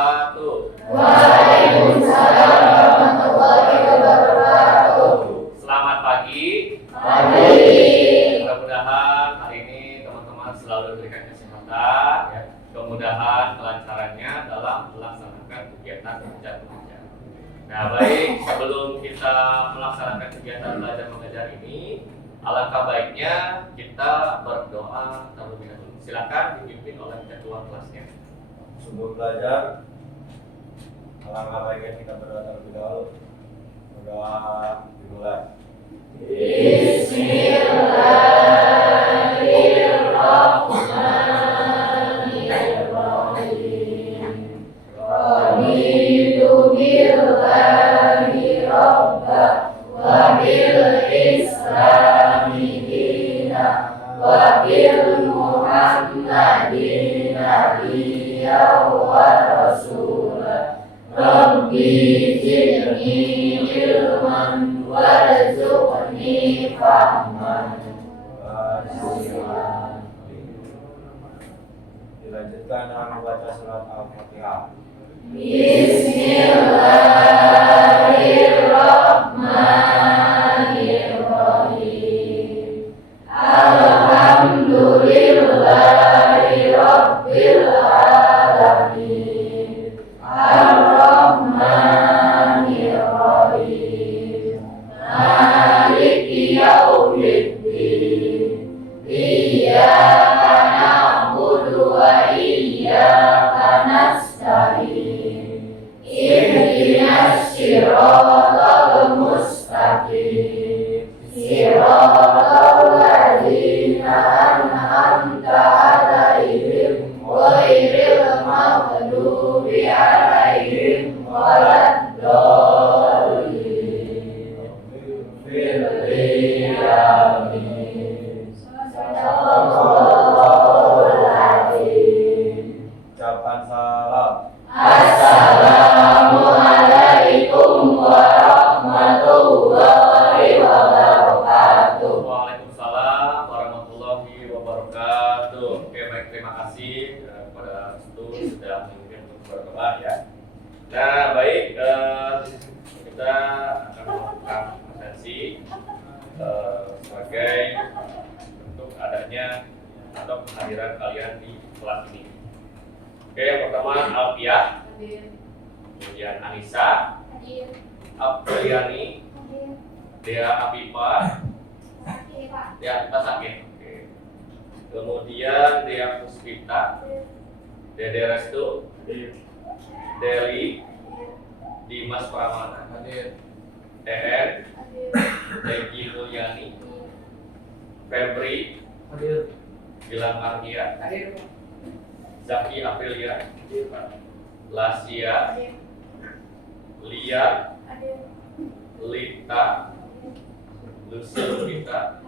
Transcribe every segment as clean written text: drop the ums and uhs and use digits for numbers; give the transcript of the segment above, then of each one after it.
wabarakatuh. Waalaikumsalam warahmatullahi wabarakatuh. Selamat pagi. Pagi. Mudah-mudahan hari ini teman-teman selalu diberikan kesehatan, ya. Kemudahan kelancarannya dalam melaksanakan kegiatan belajar mengajar. Nah, baik, sebelum kita melaksanakan kegiatan belajar mengajar ini, alangkah baiknya kita berdoa terlebih dahulu. Silakan dipimpin oleh ketua kelasnya. Sebelum belajar, alangkah baiknya kita berdoa terlebih dahulu. Berdoa dimulai. Bismillahirrahmanirrahim. Raditu billahi rabba wa bil islami dina wa bil muhammadin nabiyya wa rasula. Rabbi zidni ilman warzuqni fahman. Dilanjutkan dengan membaca surat Al-Fatihah. Bismillahirrahmanirrahim. Alhamdulillahi rabbil alamin. Ar-Rahmanir-Rahim. Maliki yaumiddin. Iyyaka na'budu wa iyyaka nasta'in. Ihdinas siratal mustaqim. Siratal ladzina an'amta 'alaihim ghairil maghdubi 'alaihim waladdallin. Amin. Shallallahul adzim. Ucapan salam. Assalamualaikum warahmatullahi wabarakatuh. Waalaikumsalam warahmatullahi wabarakatuh. Oke, baik, terima kasih kepada Restu sudah mengirim untuk berdoa, ya. Nah, baik, kita akan melakukan presensi sebagai bentuk adanya atau kehadiran kalian di kelas ini. Oke, yang pertama Alfiah, kemudian Anissa, Apriliani, Dea Afifa, Dea Afifa sakit. Oke. Kemudian Dea Puspita, Dede Restu, Deli, Dimas Pramana, EN, Deki Mulyani, Febri, Gilang Ardia, Zaki Aprilia, Lasia, Lia, Lita, Lucy Lupita,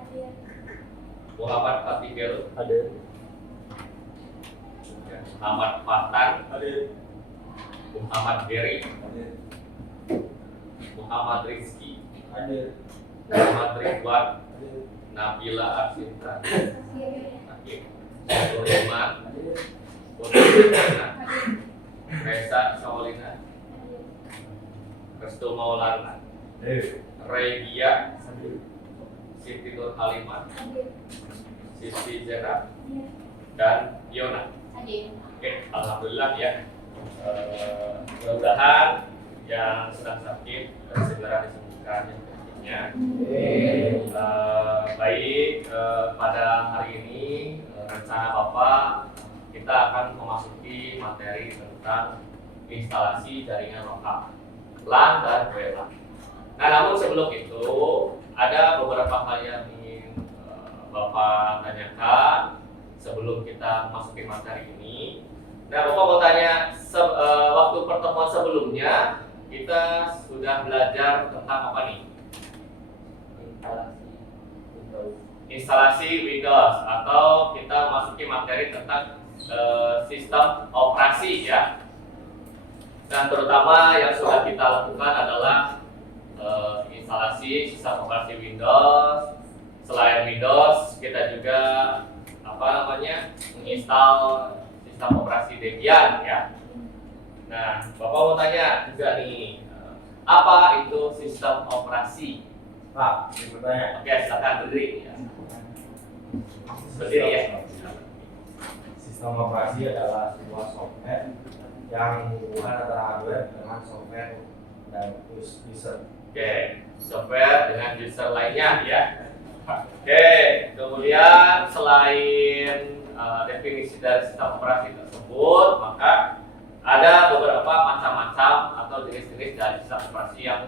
Muhammad Atigel, Muhammad Fatan, Muhammad Geri, Muhammad Rizki, Muhammad Ridwan, Nabila Arsinta, Sulaiman, Reza Saulina, Restu Maulana, Regia, Siti Nur Halimah, Siti Zena, dan Yona. Oke, alhamdulillah, ya. Mudah-mudahan yang sedang sakit segera disembuhkan yang pentingnya. Baik, pada hari ini rencana Bapak kita akan memasuki materi tentang instalasi jaringan lokal LAN dan WLAN. Nah, namun sebelum itu ada beberapa hal yang ingin Bapak tanyakan sebelum kita memasuki materi ini. Nah, Bapak mau tanya, waktu pertemuan sebelumnya kita sudah belajar tentang apa nih? Instalasi Windows, atau kita masuki materi tentang sistem operasi, ya. Dan terutama yang sudah kita lakukan adalah instalasi sistem operasi Windows. Selain Windows, kita juga menginstal sistem operasi Debian, ya. Nah, Bapak mau tanya juga nih, apa itu sistem operasi? Pak, bertanya. Oke, silakan berdiri. Ya. Berdiri ya. Sistem operasi adalah sebuah software yang hubungan antara hardware dengan software dan user. Oke, software dengan user lainnya ya. Oke, kemudian selain definisi dari sistem operasi tersebut, maka ada beberapa macam-macam atau jenis-jenis dari sistem operasi yang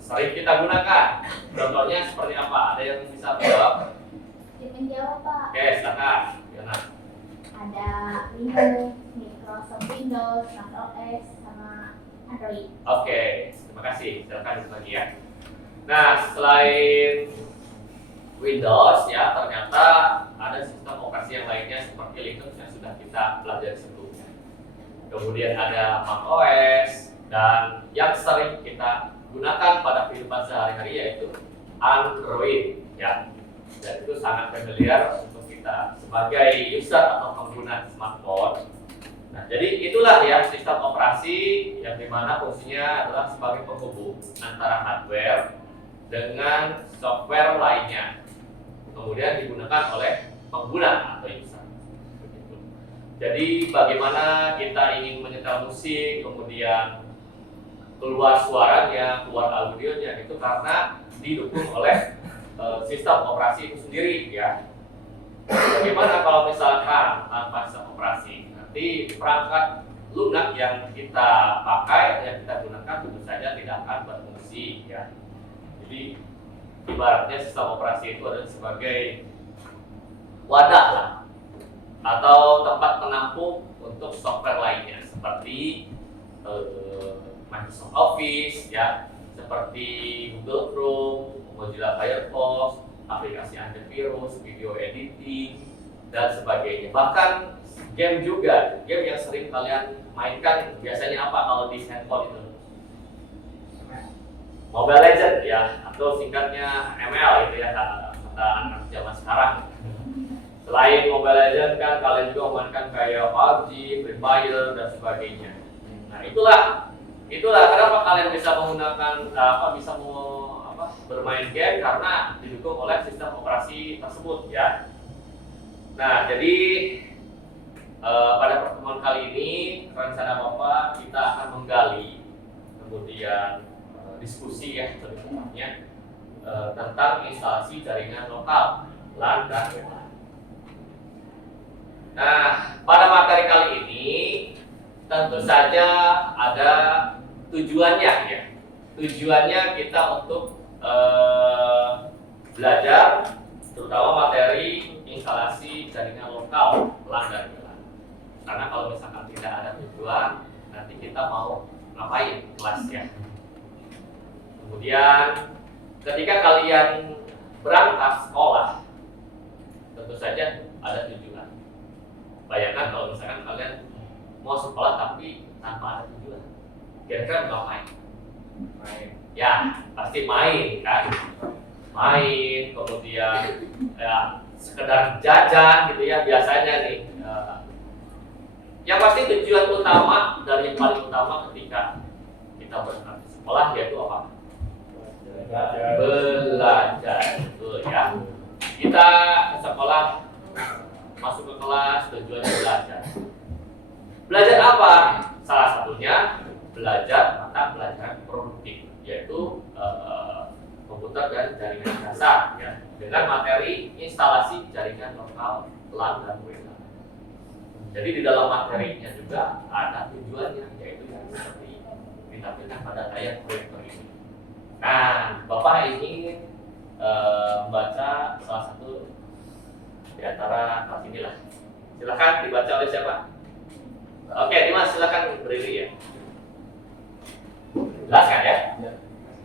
sering kita gunakan. Contohnya seperti apa? Ada yang bisa menjawab? Menjawab Pak. Oke, silakan. Yana. Ada Linux, Microsoft Windows, Mac OS, sama Android. Oke, terima kasih. Silakan lagi ya. Nah, selain Windows ya, ternyata ada sistem operasi yang lainnya seperti Linux yang sudah kita pelajari sebelumnya. Kemudian ada macOS dan yang sering kita gunakan pada kehidupan sehari-hari yaitu Android ya. Dan itu sangat familiar untuk kita sebagai user atau pengguna smartphone. Nah, jadi itulah ya sistem operasi yang dimana fungsinya adalah sebagai penghubung antara hardware dengan software lainnya. Kemudian digunakan oleh pengguna atau user. Begitu. Jadi bagaimana kita ingin menyetel musik, kemudian keluar suaranya, keluar audionya itu karena didukung oleh sistem operasi itu sendiri ya. Bagaimana kalau misalkan tanpa sistem operasi? Nanti perangkat lunak yang kita pakai, yang kita gunakan tentu saja tidak akan berfungsi ya. Jadi ibaratnya sistem operasi itu adalah sebagai wadah lah atau tempat penampung untuk software lainnya seperti Microsoft Office ya, seperti Google Chrome, Mozilla Firefox, aplikasi antivirus, video editing dan sebagainya. Bahkan game juga, game yang sering kalian mainkan biasanya apa kalau di handphone itu? Mobile Legends ya, atau singkatnya ML itu ya kata anak zaman sekarang. Selain Mobile Legends kan kalian juga memainkan kayak PUBG, Free Fire dan sebagainya. Nah itulah kenapa kalian bisa menggunakan bermain game karena didukung oleh sistem operasi tersebut ya. Nah jadi pada pertemuan kali ini rencana Bapak kita akan menggali kemudian diskusi ya lebih tepatnya tentang instalasi jaringan lokal LAN dan WLAN. Nah pada materi kali ini tentu saja ada tujuannya ya. Tujuannya kita untuk belajar terutama materi instalasi jaringan lokal LAN dan WLAN. Karena kalau misalkan tidak ada tujuan, nanti kita mau ngapain kelas ya. Kemudian ketika kalian berangkat sekolah, tentu saja ada tujuan. Bayangkan kalau misalkan kalian mau sekolah tapi tanpa ada tujuan, kira-kira ngapain? Main. Ya, pasti main kan? Main, kemudian ya sekedar jajan gitu ya biasanya nih. Yang pasti tujuan utama dari yang paling utama ketika kita berangkat ke sekolah yaitu apa? Belajar, betul ya. Kita ke sekolah, masuk ke kelas, tujuannya belajar. Belajar apa? Salah satunya belajar mata pelajaran produktif, yaitu komputer dan jaringan dasar, ya, dengan materi instalasi jaringan lokal LAN dan WLAN. Jadi di dalam materinya juga ada tujuannya, yaitu yang seperti ditampilkan pada layar proyektor ini. Nah, Bapak ingin membaca salah satu di antara kelas inilah. Silakan dibaca oleh siapa? Oke, Dimas, silakan berdiri ya. Jelaskan ya.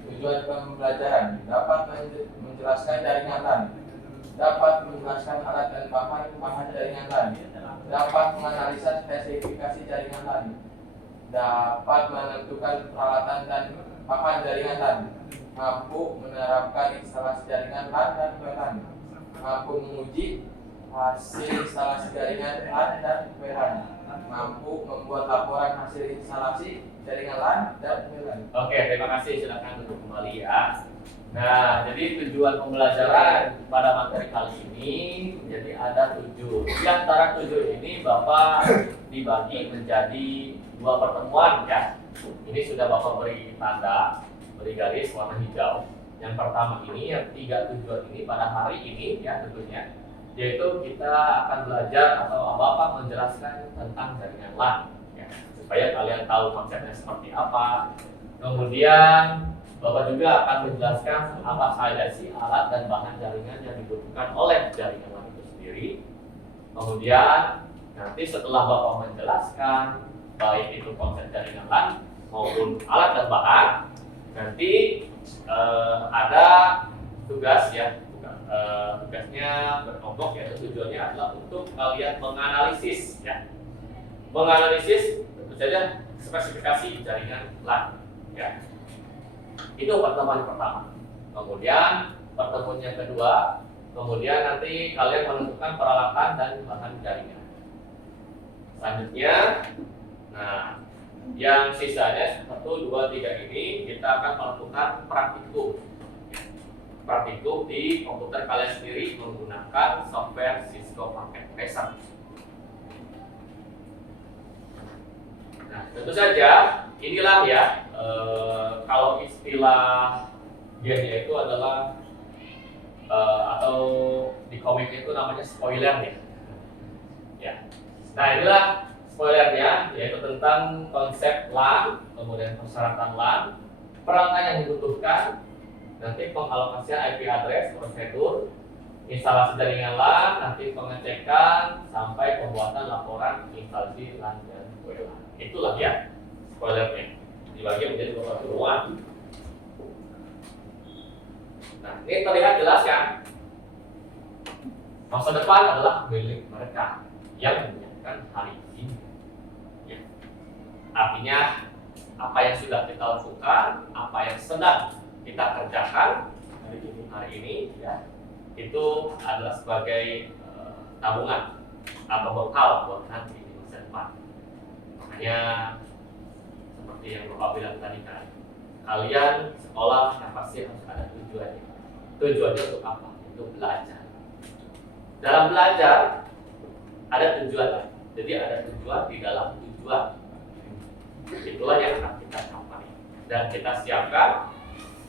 Tujuan pembelajaran dapat menjelaskan jaringan LAN, dapat menjelaskan alat dan bahan jaringan LAN, dapat menganalisa spesifikasi jaringan LAN, dapat menentukan peralatan dan bahan jaringan LAN, mampu menerapkan instalasi jaringan LAN dan WLAN, mampu menguji hasil instalasi jaringan LAN dan WLAN, mampu membuat laporan hasil instalasi jaringan LAN dan WLAN. Oke, terima kasih. Silakan duduk kembali ya. Nah, jadi tujuan pembelajaran pada materi kali ini jadi ada 7. Di antara 7 ini Bapak dibagi menjadi 2 pertemuan ya. Ini sudah Bapak beri tanda, beri garis warna hijau. Yang pertama ini, yang 3 tujuan ini pada hari ini ya tentunya, yaitu kita akan belajar atau Bapak menjelaskan tentang jaringan LAN ya, supaya kalian tahu konsepnya seperti apa. Kemudian Bapak juga akan menjelaskan apa saja sih alat dan bahan jaringan yang dibutuhkan oleh jaringan LAN itu sendiri. Kemudian nanti setelah Bapak menjelaskan baik itu konsep jaringan LAN maupun alat dan bahan, nanti ada tugas ya, tugasnya berkelompok ya, tujuannya adalah untuk kalian menganalisis ya, menganalisis tentu saja spesifikasi jaringan LAN ya. Itu pertemuan pertama. Kemudian pertemuan yang kedua, kemudian nanti kalian menentukan peralatan dan bahan jaringan. Selanjutnya, nah yang sisanya 1, 2, 3 ini kita akan melakukan praktikum di komputer kalian sendiri menggunakan software Cisco Packet Tracer. Nah, tentu saja inilah ya, kalau istilah game itu adalah atau di komik itu namanya spoiler ya. Ya. Nah, inilah spoilernya, yaitu tentang konsep LAN, kemudian persyaratan LAN, peralatan yang dibutuhkan, nanti pengalokasian IP address, prosedur, instalasi jaringan LAN, nanti pengecekan sampai pembuatan laporan instalasi LAN dan WLAN. Itulah ya spoilernya, dibagi menjadi 2 pertemuan. Nah, ini terlihat jelas kan? Masa depan adalah milik mereka yang menyiapkan hari ini. Ya. Artinya apa yang sudah kita lakukan, apa yang sedang kita kerjakan hari ini ya, itu adalah sebagai tabungan atau bekal buat nanti di masa depan. Makanya seperti yang Bapak bilang tadi kan, kalian sekolah yang pasti harus ada tujuannya. Tujuannya untuk apa? Untuk belajar. Dalam belajar ada tujuan, jadi ada tujuan di dalam tujuan. Itulah yang akan kita capai dan kita siapkan,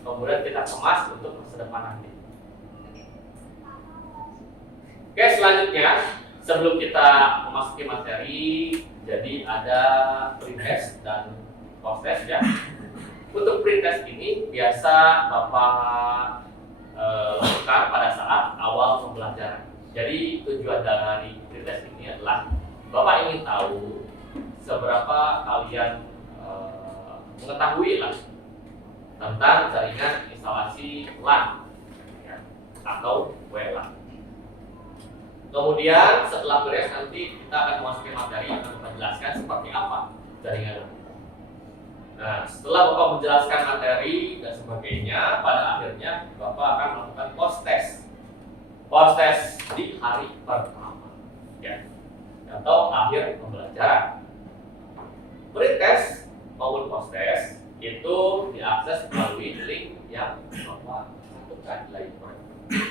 kemudian kita kemas untuk masa depan nanti. Oke, selanjutnya sebelum kita memasuki materi, jadi ada pretest dan post-test ya. Untuk pretest ini biasa Bapak lakukan pada saat awal pembelajaran. Jadi tujuan dari pretest ini adalah Bapak ingin tahu seberapa kalian mengetahui lah tentang jaringan instalasi LAN ya, atau WLAN. Kemudian setelah beres nanti kita akan memasuki materi yang akan kita jelaskan seperti apa jaringan LAN. Nah, setelah Bapak menjelaskan materi dan sebagainya, pada akhirnya Bapak akan melakukan post-test. Post-test di hari pertama ya, atau akhir pembelajaran. Pretest maupun post-test itu diakses melalui link yang Bapak tentukan di layar proyektor.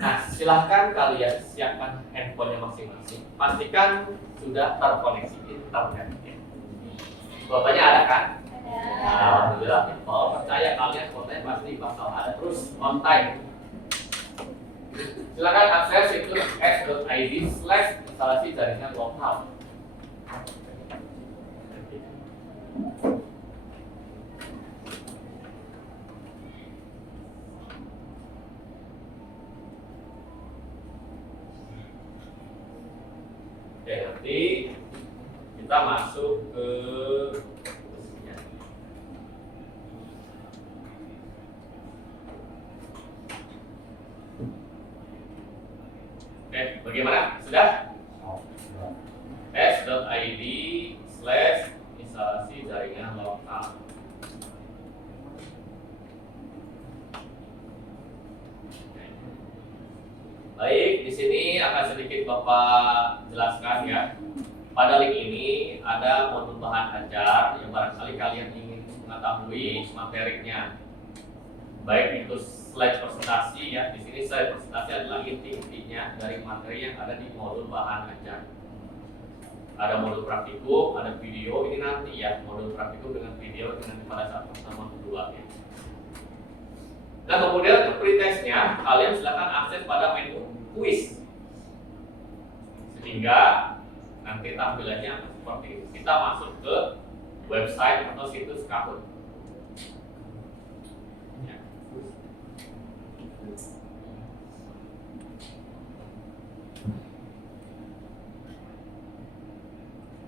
Nah, silahkan kalian siapkan handphonenya masing-masing. Pastikan sudah terkoneksi internet ya. Bapaknya ada kan? Alhamdulillah. Kalau percaya kalian konten pasti bakal ada terus on time. Silakan akses itu s.id/instalasi jaringan lokal. Oke, nanti kita masuk ke Oke, bagaimana? Sudah? s.id/instalasi jaringan lokal. Baik, di sini akan sedikit Bapak jelaskan ya Pada link ini ada modul bahan ajar yang barangkali kalian ingin mengetahui materinya. Baik itu slide presentasi ya. Di sini slide presentasi adalah inti-intinya dari materi yang ada di modul bahan ajar. Ada modul praktikum, ada video. Ini nanti ya, modul praktikum dengan video dengan pada saat pertemuan kedua ya. Nah kemudian untuk pretestnya kalian silakan akses pada menu quiz sehingga nanti tampilannya seperti ini. Kita masuk ke website atau situs Kahoot. Ya.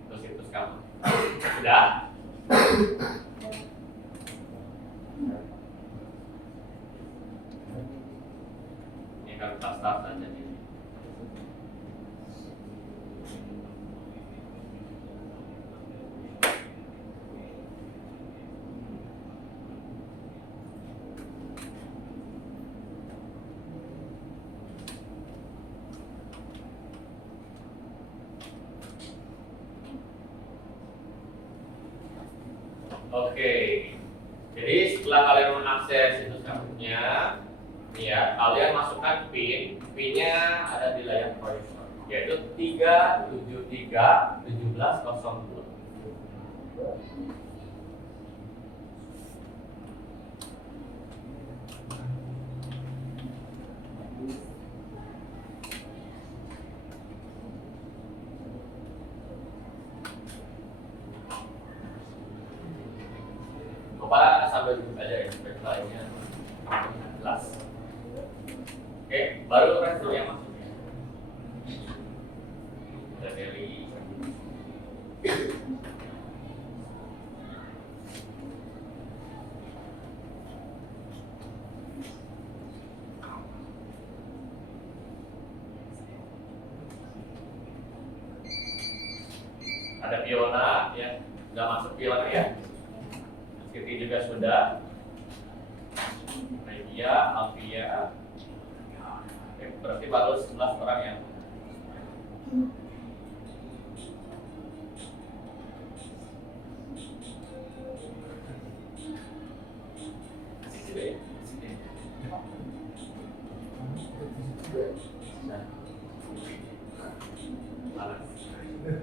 Ke situs Kahoot. Sudah? Ini kan start saja nih. Oke, jadi setelah kalian mengakses situs Kahoot-nya, nih ya, kalian masukkan PIN-nya ada di layar proyektor, yaitu 3731702. Bapak sambil duduk aja ya, supaya lainnya jelas. Oke, baru resto yang masuknya. Ada Deli. Ada Fiona ya, sudah masuk Fiona ya. Siti juga sudah. Media, Alfia. Oke, berarti baru 11 orang yang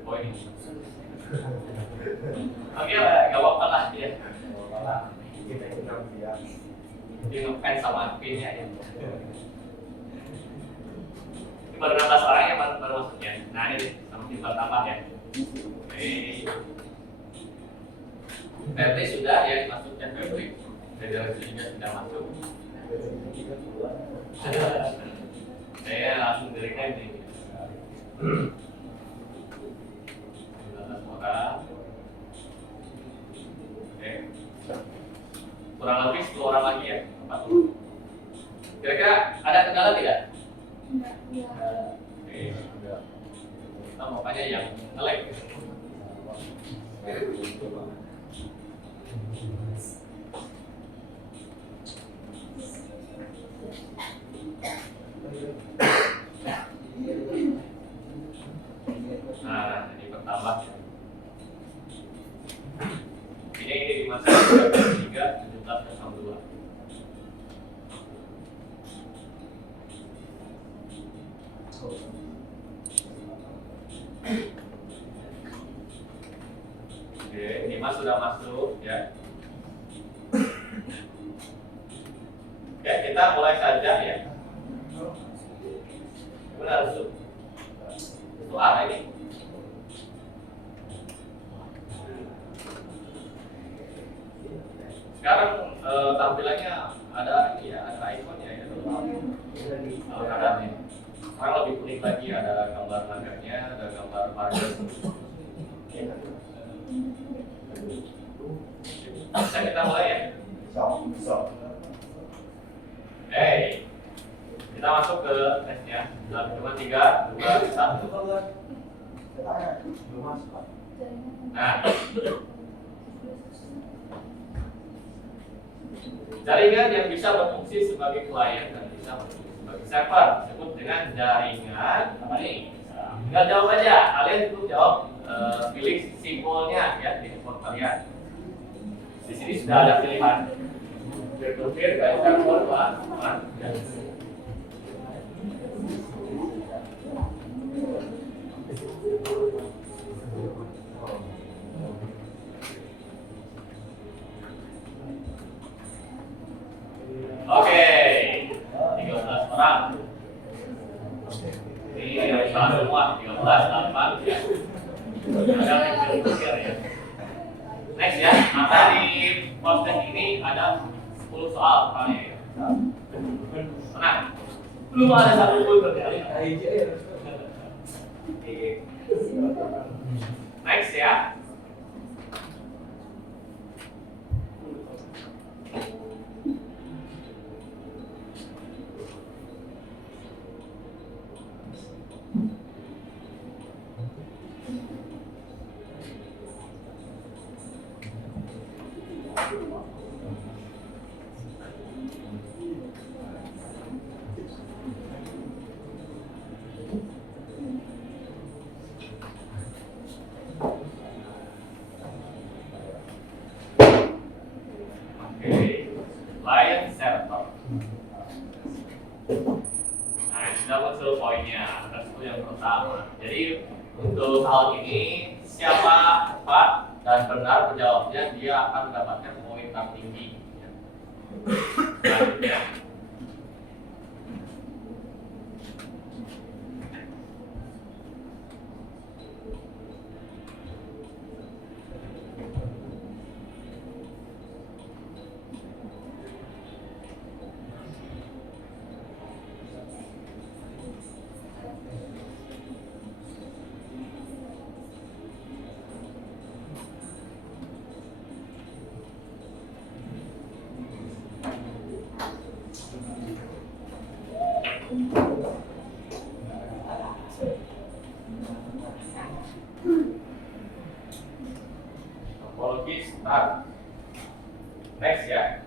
oh ini. Oke lah, gak apa-apa lah ya. Kita ikut dia. Dia ngefans sama pinnya ya. Ini baru 16 orang yang baru masuk ya. Nah ini sama tim bertambah ya. Febri sudah ya masukkan Febri. Federasi juga sudah masuk. Saya langsung direkam ini. 19 orang. Oke. Kurang lebih 10 orang lagi ya, 40. Kira-kira ada kendala tidak? Enggak, iya. Oke, enggak. Kita makanya yang nge-lag. Nah, ini bertambah. Ini dimasukkan 31702. Oke, Dimas sudah masuk ya. Oke, kita mulai saja ya. Benar, Su. Wah, ini. Sekarang tampilannya ada ini ya, ada ikonnya ya. Ada nih. Sekarang lebih unik lagi, ada gambar naganya, ada gambar parkir. Bisa kita mulai ya? Hey, kita masuk ke tesnya. Dalam hitungan 3, 2, 1. Nah, jaringan yang bisa berfungsi sebagai klien dan bisa berfungsi sebagai server disebut dengan jaringan apa nih? Tinggal jawab aja. Kalian cukup jawab pilih simbolnya ya di handphone kalian. Di sini sudah ada pilihan peer-to-peer, guys, handphone, ya. Oke, 13 orang. Ini yang salah semua, 13, 8 ya. Ada yang berpikir ya. Next ya, maka di konten ini ada 10 soal kali ya. Tenang, belum ada satu pun terjadi. Next ya. Lion Server. Nah, sudah muncul poinnya. Itu yang pertama. Jadi untuk hal ini siapa tepat dan benar menjawabnya, dia akan mendapatkan poin tertinggi. Selanjutnya. Topologi start. Next ya.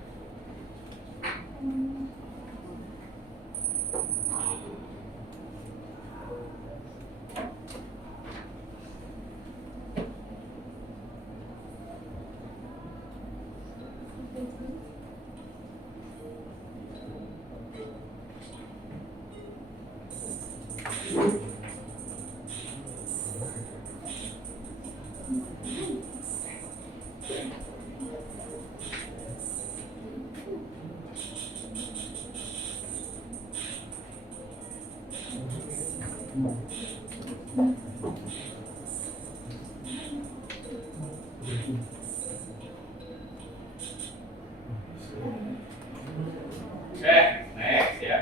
Oke, next ya.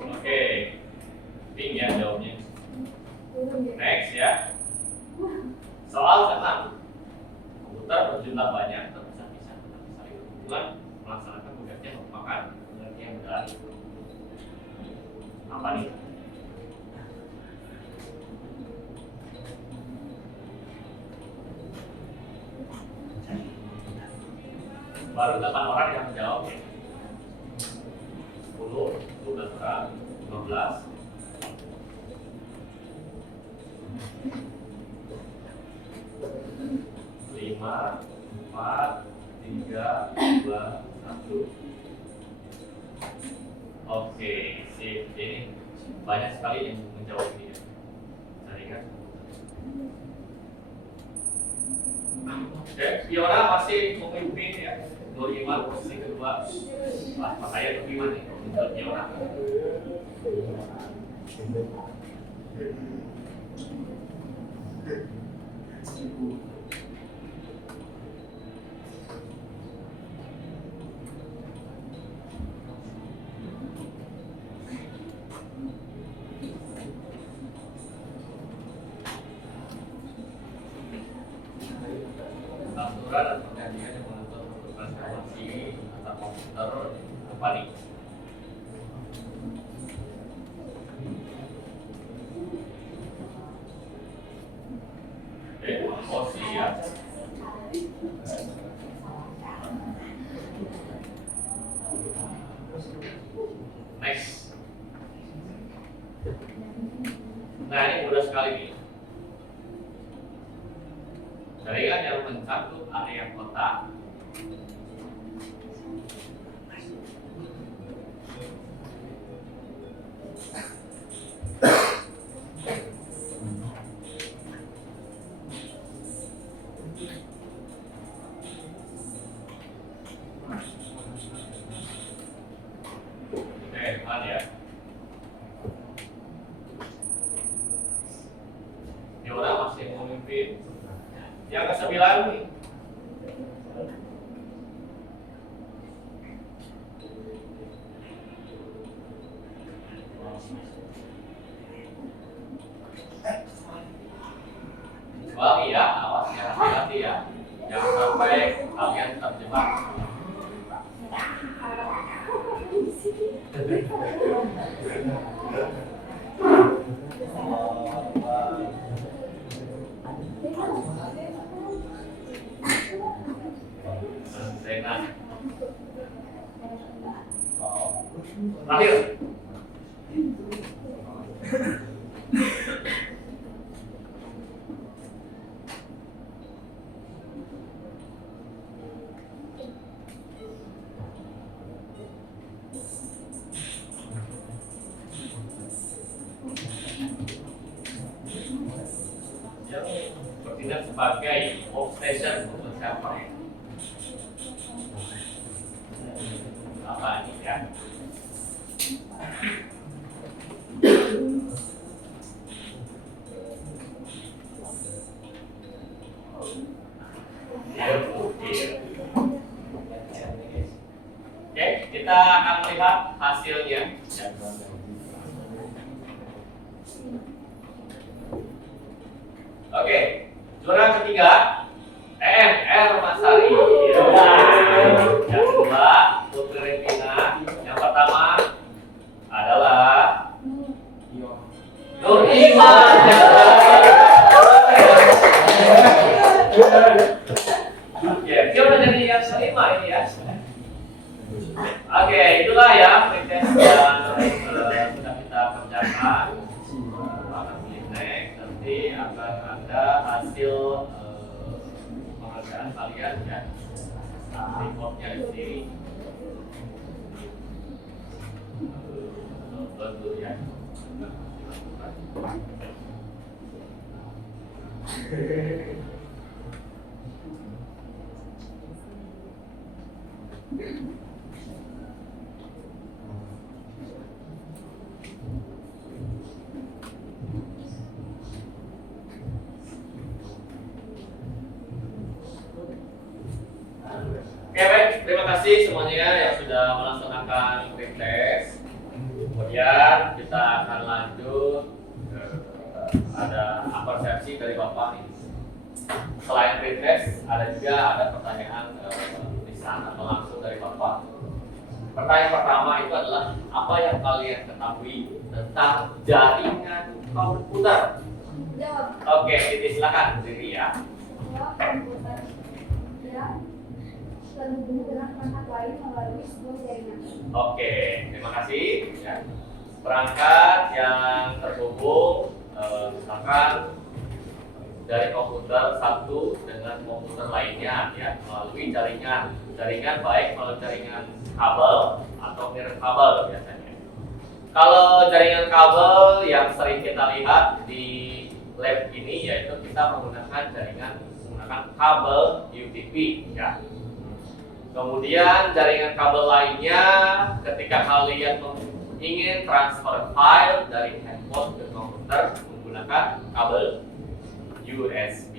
Oke, ping ya jawabnya. Next ya. Soal ke-6. Komputer berjumlah banyak terpisah-pisah saling berhubungan melaksanakan tugasnya merupakan pengertian dari apa nih? Baru 8 orang yang menjawab ya. 10, 12 orang, 15. 5, 4, 3, 2, 1. Oke, sip. Ini banyak sekali yang menjawab ini ya. Cari kan? Oke, Fiona masih memimpin ya. 25 posisi kedua. Wah, makanya gimana nih untuk Fiona? Nah ini mudah sekali nih. Jaringan yang mencakup area kotak depan ya. Yona masih memimpin. Yang ke-9 nih. Bagi ya, awas ya, hati-hati ya. Jangan sampai kalian terjebak. Senang. Terakhir. Bertindak sebagai workstation untuk siapa ya? Apa ini ya? Oke, kita akan melihat hasilnya. Oke, juara ketiga ENR Masari. Yang kedua Putri Revina. Yang pertama adalah Nur Iman. Oke, dia udah jadi yang kelima ini ya. Oke, itulah ya pretest yang sudah kita kerjakan. Nanti akan ada hasil pengerjaan kalian ya, reportnya di sini. Betul ya. Oke baik, terima kasih semuanya yang sudah melaksanakan pretest. Kemudian kita akan lanjut ada persepsi dari Bapak nih. Selain pretest, ada pertanyaan tulisan atau langsung dari Bapak. Pertanyaan pertama itu adalah apa yang kalian ketahui tentang jaringan komputer? Jawab. Oke, Titi silakan berdiri ya. Bahwa komputer yang terhubung dengan perangkat lain melalui sebuah jaringan. Oke, terima kasih. Ya. Perangkat yang terhubung, misalkan dari komputer satu dengan komputer lainnya, ya melalui jaringan baik melalui jaringan kabel atau nirkabel biasanya. Kalau jaringan kabel yang sering kita lihat di lab ini, yaitu kita menggunakan kabel UTP, ya. Kemudian jaringan kabel lainnya ketika kalian ingin transfer file dari handphone ke komputer menggunakan kabel USB,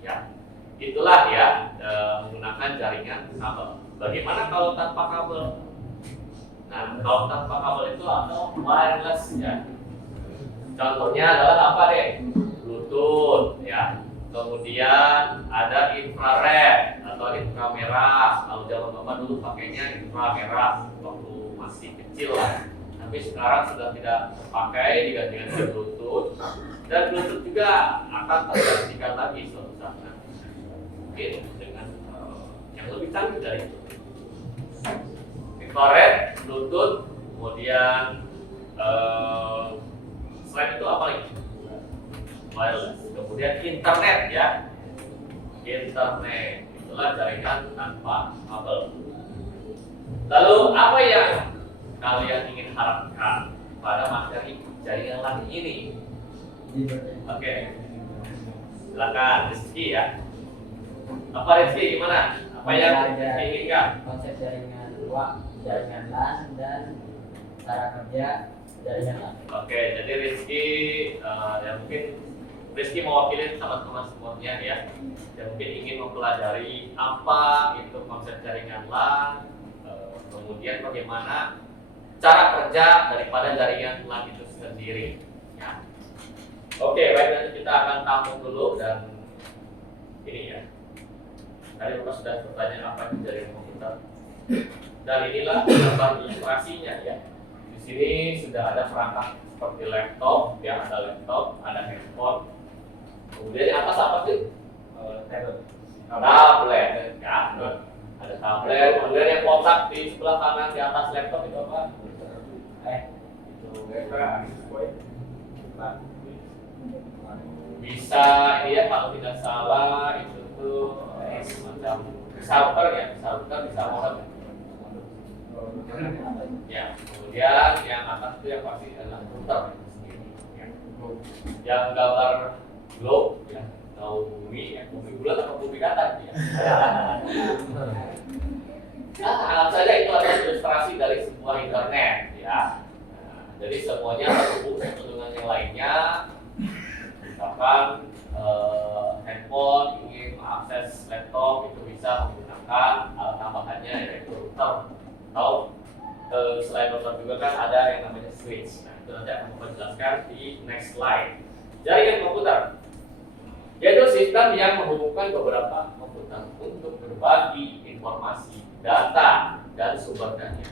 ya. Itulah ya menggunakan jaringan kabel. Bagaimana kalau tanpa kabel? Nah, kalau tanpa kabel itu atau wireless ya. Contohnya adalah apa deh? Bluetooth ya. Kemudian ada infrared atau inframerah. Kalau zaman Bapak dulu pakainya inframerah waktu masih kecil lah. Tapi sekarang sudah tidak terpakai, digantikan dengan Bluetooth. Dan Bluetooth juga akan tergantikan lagi suatu saat nanti. Mungkin dengan yang lebih canggih dari itu. Infrared, Bluetooth, kemudian wireless. Kemudian internet ya. Internet itulah jaringan tanpa kabel. Lalu apa yang kalian ingin harapkan pada materi jaringan LAN ini? Oke. Silakan Rizky ya. Apa Rizky gimana? Apa yang diinginkan? Konsep jaringan luak, jaringan LAN dan cara kerja jaringan LAN. Oke, jadi Rizky ya mungkin Rizky mewakili teman-teman semuanya ya, yang mungkin ingin mempelajari apa itu konsep jaringan LAN, kemudian bagaimana cara kerja daripada jaringan LAN itu sendiri. Ya. Oke, baik, nanti kita akan tampung dulu dan ini ya. Tadi Bapak sudah bertanya apa itu jaringan komputer. Dan inilah gambar ilustrasinya ya. Di sini sudah ada perangkat seperti laptop, ya ada laptop, ada handphone. Kemudian di atas apa sih? Tablet, ya. Ada tablet. Kemudian yang kotak di sebelah kanan di atas laptop itu apa? Bisa ini ya, kalau tidak salah itu tuh semacam router ya, router bisa modem. Ya, kemudian yang atas itu yang pasti adalah router sendiri. Ya. Yang gambar globe ya, atau bumi, bumi bulat atau bumi datar ya. Nah, anggap saja itu adalah ilustrasi dari sebuah internet ya. Nah, jadi semuanya terhubung satu dengan yang lainnya. Misalkan handphone ingin mengakses laptop itu bisa menggunakan alat tambahannya yaitu router atau selain router juga kan ada yang namanya switch. Nah, itu nanti akan Bapak jelaskan di next slide. Jaringan komputer yaitu sistem yang menghubungkan beberapa komputer untuk berbagi informasi, data, dan sumber daya.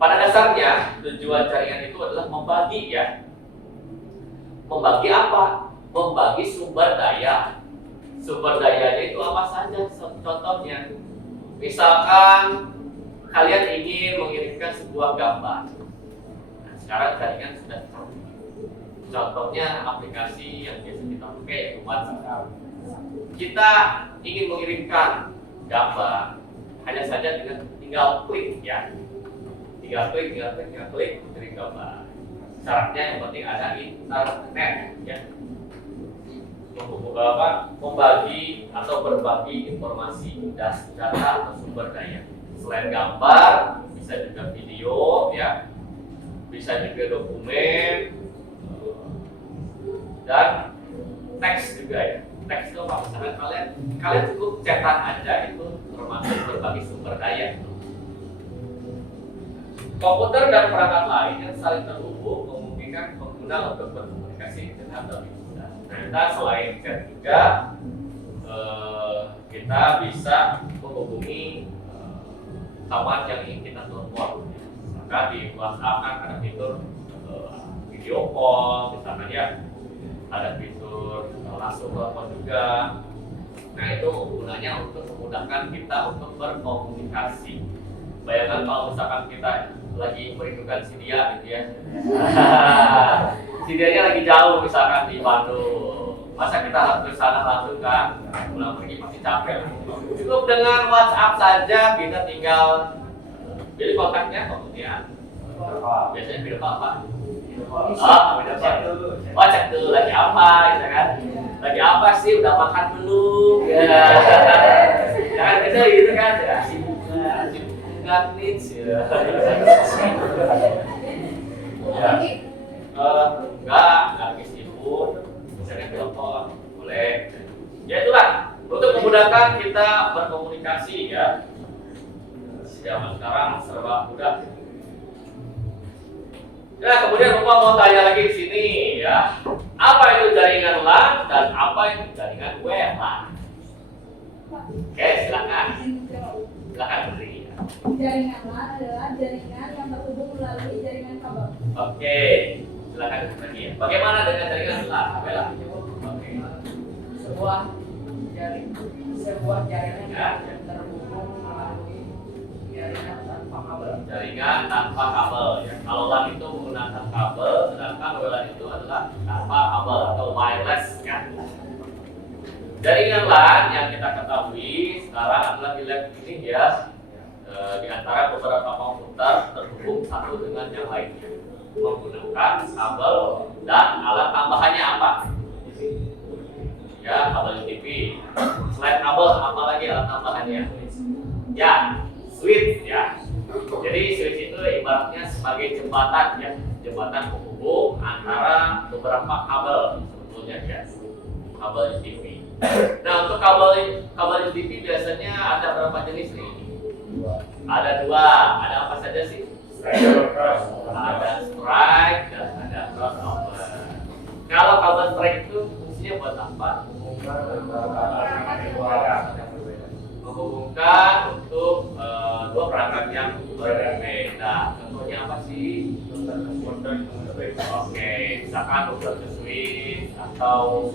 Pada dasarnya tujuan jaringan itu adalah membagi ya. Membagi apa? Membagi sumber daya. Sumber dayanya itu apa saja? Contohnya, misalkan kalian ingin mengirimkan sebuah gambar. Nah, sekarang jaringan sudah canggih. Contohnya aplikasi yang biasa kita pakai yaitu WhatsApp. Kita ingin mengirimkan gambar, hanya saja dengan tinggal klik ya. Tinggal klik kirim gambar. Syaratnya yang penting ada internet ya. Membagi atau berbagi informasi, data atau sumber daya. Selain gambar, bisa juga video ya, bisa juga dokumen dan teks juga ya. Teks itu apa? Misalkan kalian cukup cetak aja, itu termasuk berbagi sumber daya. Komputer dan perangkat lain yang saling terhubung memungkinkan pengguna untuk berkomunikasi dengan lebih mudah. Nah, selain chat juga kita bisa menghubungi kawan yang ingin kita telepon. Misalkan di WhatsApp kan ada fitur video call, misalkan ya, ada fitur langsung telepon juga. Nah, itu gunanya untuk memudahkan kita untuk berkomunikasi. Bayangkan kalau misalkan kita lagi merindukan si dia gitu ya. Si dianya lagi jauh misalkan di Bandung. Masa kita harus ke sana langsung kan? Pulang pergi pasti capek. Cukup dengan WhatsApp saja kita tinggal pilih kontaknya kemudian. Biasanya video apa? Cek dulu lagi apa gitu kan. Lagi apa sih? Udah makan belum? Ya. Jangan kita gitu kan ya. Enggak needs ya. Enggak sibuk. Misalnya telepon boleh. Ya itulah untuk memudahkan kita berkomunikasi ya. Zaman sekarang serba mudah. Nah, kemudian Bapak mau tanya lagi di sini ya. Apa itu jaringan LAN dan apa itu jaringan WLAN? Oke, silakan. Silakan beri. Jaringan LAN adalah jaringan yang terhubung melalui jaringan kabel. Oke, silakan lagi ya. Bagaimana dengan jaringan LAN? Oke. Sebuah jaringan yang terhubung melalui jaringan tanpa kabel. Jaringan tanpa kabel ya. Kalau LAN itu menggunakan kabel, sedangkan WLAN itu adalah tanpa kabel. kabel atau wireless ya. Jaringan LAN yang kita ketahui sekarang adalah di lab ini ya, di antara beberapa komputer terhubung satu dengan yang lainnya menggunakan kabel dan alat tambahannya apa? Ya, kabel UTP. Selain kabel, apa lagi alat tambahannya? Ya, switch ya. Jadi switch itu ibaratnya sebagai jembatan ya, jembatan penghubung antara beberapa kabel sebetulnya ya, kabel UTP. Nah, untuk kabel UTP biasanya ada berapa jenis nih? Ada dua. Ada apa saja sih? Ada strike dan ada crossover. Kalau kabel strike itu fungsinya buat apa? Menghubungkan untuk dua perangkat yang berbeda. Contohnya apa sih? Oke, misalkan komputer ke switch atau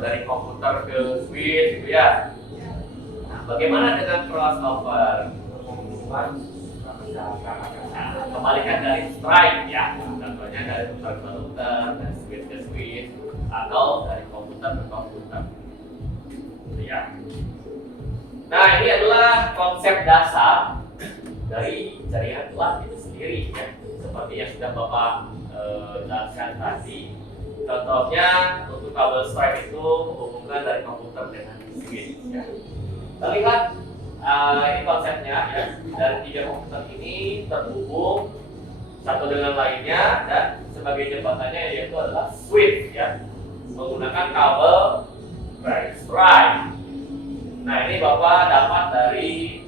dari komputer ke switch gitu ya. Nah, bagaimana dengan crossover? Kebalikan dari strike ya. Contohnya dari router ke router, dari switch ke switch, atau dari komputer ke komputer. Gitu ya. Nah, ini adalah konsep dasar dari jaringan LAN itu sendiri ya. Seperti yang sudah Bapak jelaskan tadi. Contohnya untuk kabel strike itu menghubungkan dari komputer dengan switch ya. Kita lihat ini konsepnya ya. Dari tiga komputer ini terhubung satu dengan lainnya dan sebagai jembatannya yaitu adalah switch ya, menggunakan kabel strike. Nah, ini Bapak dapat dari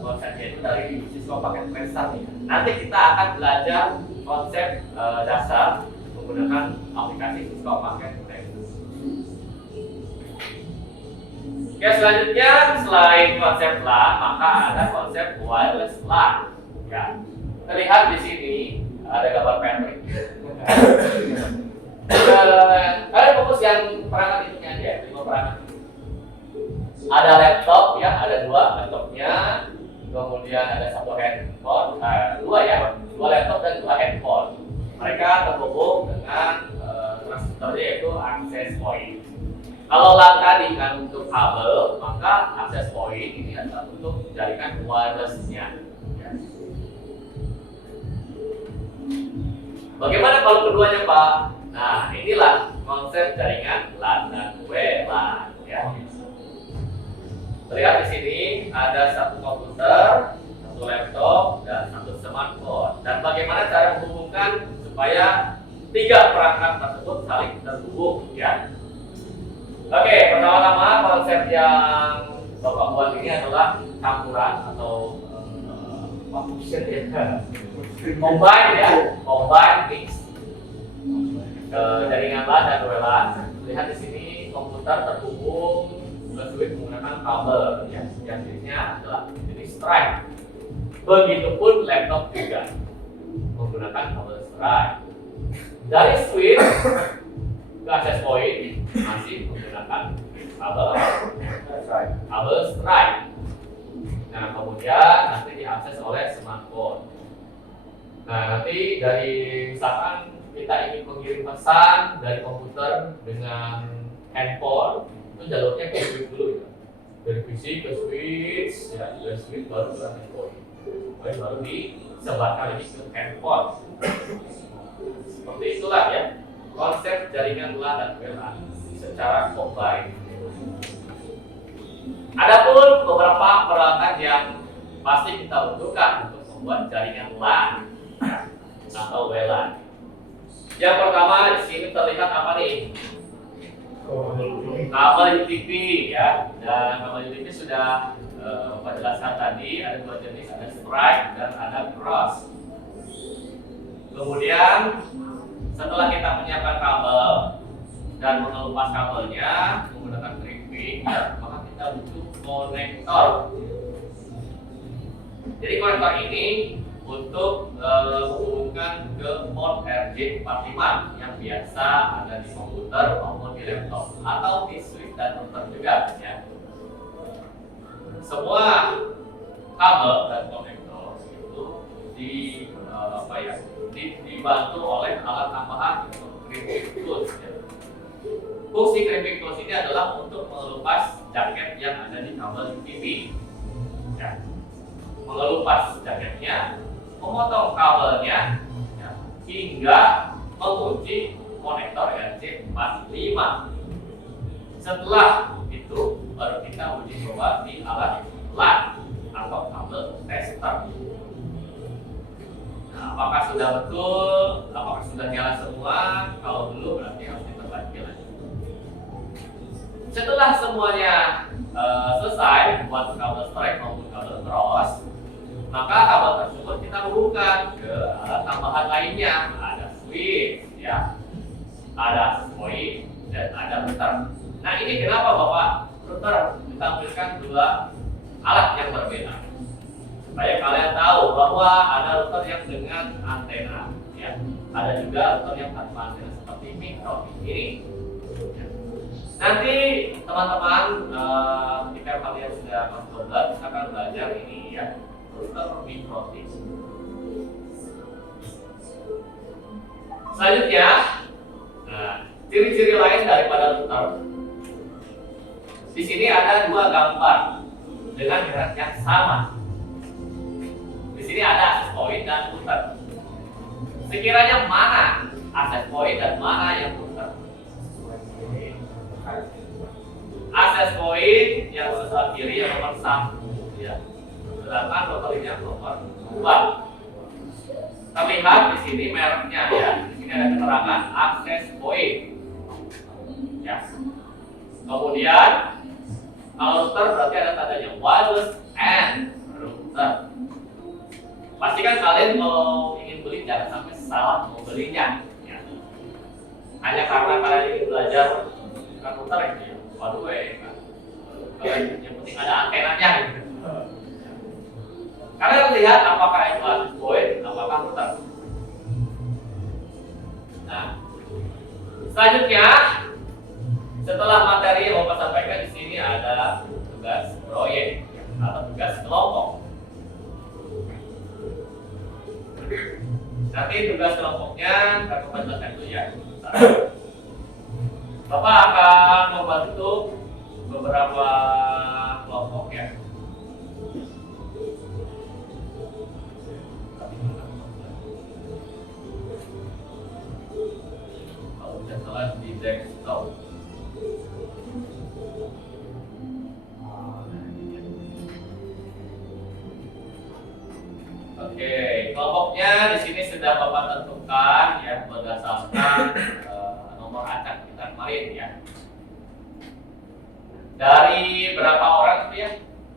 konsepnya itu dari Cisco Packet Tracer ya. Nanti kita akan belajar konsep dasar menggunakan aplikasi Cisco Packet Tracer. Ya, selanjutnya selain konsep LAN, maka ada konsep wireless LAN. Ya, terlihat di sini ada gambar Patrick. Kalian fokus yang perangkat itu aja, 5 perangkat. Ada laptop ya, ada 2 laptopnya, kemudian ada 1 handphone, 2 laptop dan 2 handphone. Mereka terhubung dengan transmitternya yaitu access point. Kalau LAN tadi kan untuk kabel, maka access point ini adalah untuk jaringan wirelessnya. Ya. Bagaimana kalau keduanya, Pak? Nah, inilah konsep jaringan LAN dan WLAN. Ya. Terlihat di sini ada 1 komputer, 1 laptop, dan 1 smartphone. Dan bagaimana cara menghubungkan supaya 3 perangkat tersebut saling terhubung? Ya. Oke, pertama-tama konsep yang Bapak buat ini adalah campuran atau fusion ya, combine ya, combine mix jaringan LAN dan WLAN. Lihat di sini komputer terhubung ke switch menggunakan kabel ya, yang jenisnya adalah jenis strike. Begitupun laptop juga menggunakan kabel strike. Dari switch ke access point masih menggunakan kabel strike. Nah, kemudian nanti diakses oleh smartphone. Nah, nanti dari misalkan kita ingin mengirim pesan dari komputer dengan handphone, itu jalurnya ke switch dulu ya. Dari PC ke switch, ya, dari switch baru ke handphone. Baru disebarkan lagi ke handphone. Seperti itulah ya konsep jaringan LAN dan WLAN secara combine. Adapun beberapa peralatan yang pasti kita butuhkan untuk membuat jaringan LAN atau WLAN. Yang pertama di sini terlihat apa nih? Kabel UTP ya. Dan kabel UTP sudah Bapak jelaskan tadi, ada 2 jenis, ada strike dan ada cross. Kemudian setelah kita menyiapkan kabel dan mengelupas kabelnya menggunakan crimping, ya, maka kita butuh konektor. Jadi konektor ini untuk menghubungkan ke port RJ45 yang biasa ada di komputer maupun di laptop atau di switch dan router juga ya. Semua kabel dan konektor itu dibantu oleh alat tambahan untuk crimping tools. Ya. Fungsi crimping tools ini adalah untuk mengelupas jaket yang ada di kabel UPV. Ya. Mengelupas jaketnya, memotong kabelnya, ya, hingga mengunci konektor RJ45. Setelah itu baru kita uji coba di alat LAN atau kabel tester. Nah, apakah sudah betul? Apakah sudah nyala semua? Kalau belum berarti harus diperbaiki lagi. Setelah semuanya selesai buat kabel strike maupun kabel cross, maka kabel tersebut kita hubungkan ke alat tambahan lainnya. Ada switch, ya, ada access point, dan ada router. Nah, ini kenapa Bapak router ditampilkan dua alat yang berbeda? Supaya kalian tahu bahwa ada router yang dengan antena, ya, ada juga router yang tanpa antena seperti micro ini. Nanti teman-teman ketika kalian sudah mencoba, akan belajar ini, ya, router mikrotik. Selanjutnya, ciri-ciri lain daripada router. Di sini ada dua gambar dengan merek yang sama. Di sini ada access point dan router. Sekiranya mana access point dan mana yang router? Access point yang sebelah kiri yang nomor 1, ya. Sedangkan router yang nomor 2. Terlihat di sini mereknya, ya. Di sini ada keterangan access point. Ya. Kemudian kalau router berarti ada tandanya wireless and router. Pastikan kalian kalau ingin beli jangan sampai salah membelinya. Ya. Hanya karena kalian ingin belajar bukan router ini, ya. Waduh, kalian yang penting ada antenanya. Gitu. Kalian lihat apakah itu access point, apakah router. Nah, selanjutnya setelah materi yang Bapak sampaikan di sini ada tugas proyek atau tugas kelompok. Nanti tugas kelompoknya Bapak jelaskan dulu, ya. Bapak akan membentuk beberapa kelompok, ya. Kalau tidak salah di desktop. Oke, kelompoknya di sini sudah Bapak tentukan, ya, berdasarkan nomor acak kita kemarin, ya. Dari berapa orang itu, ya?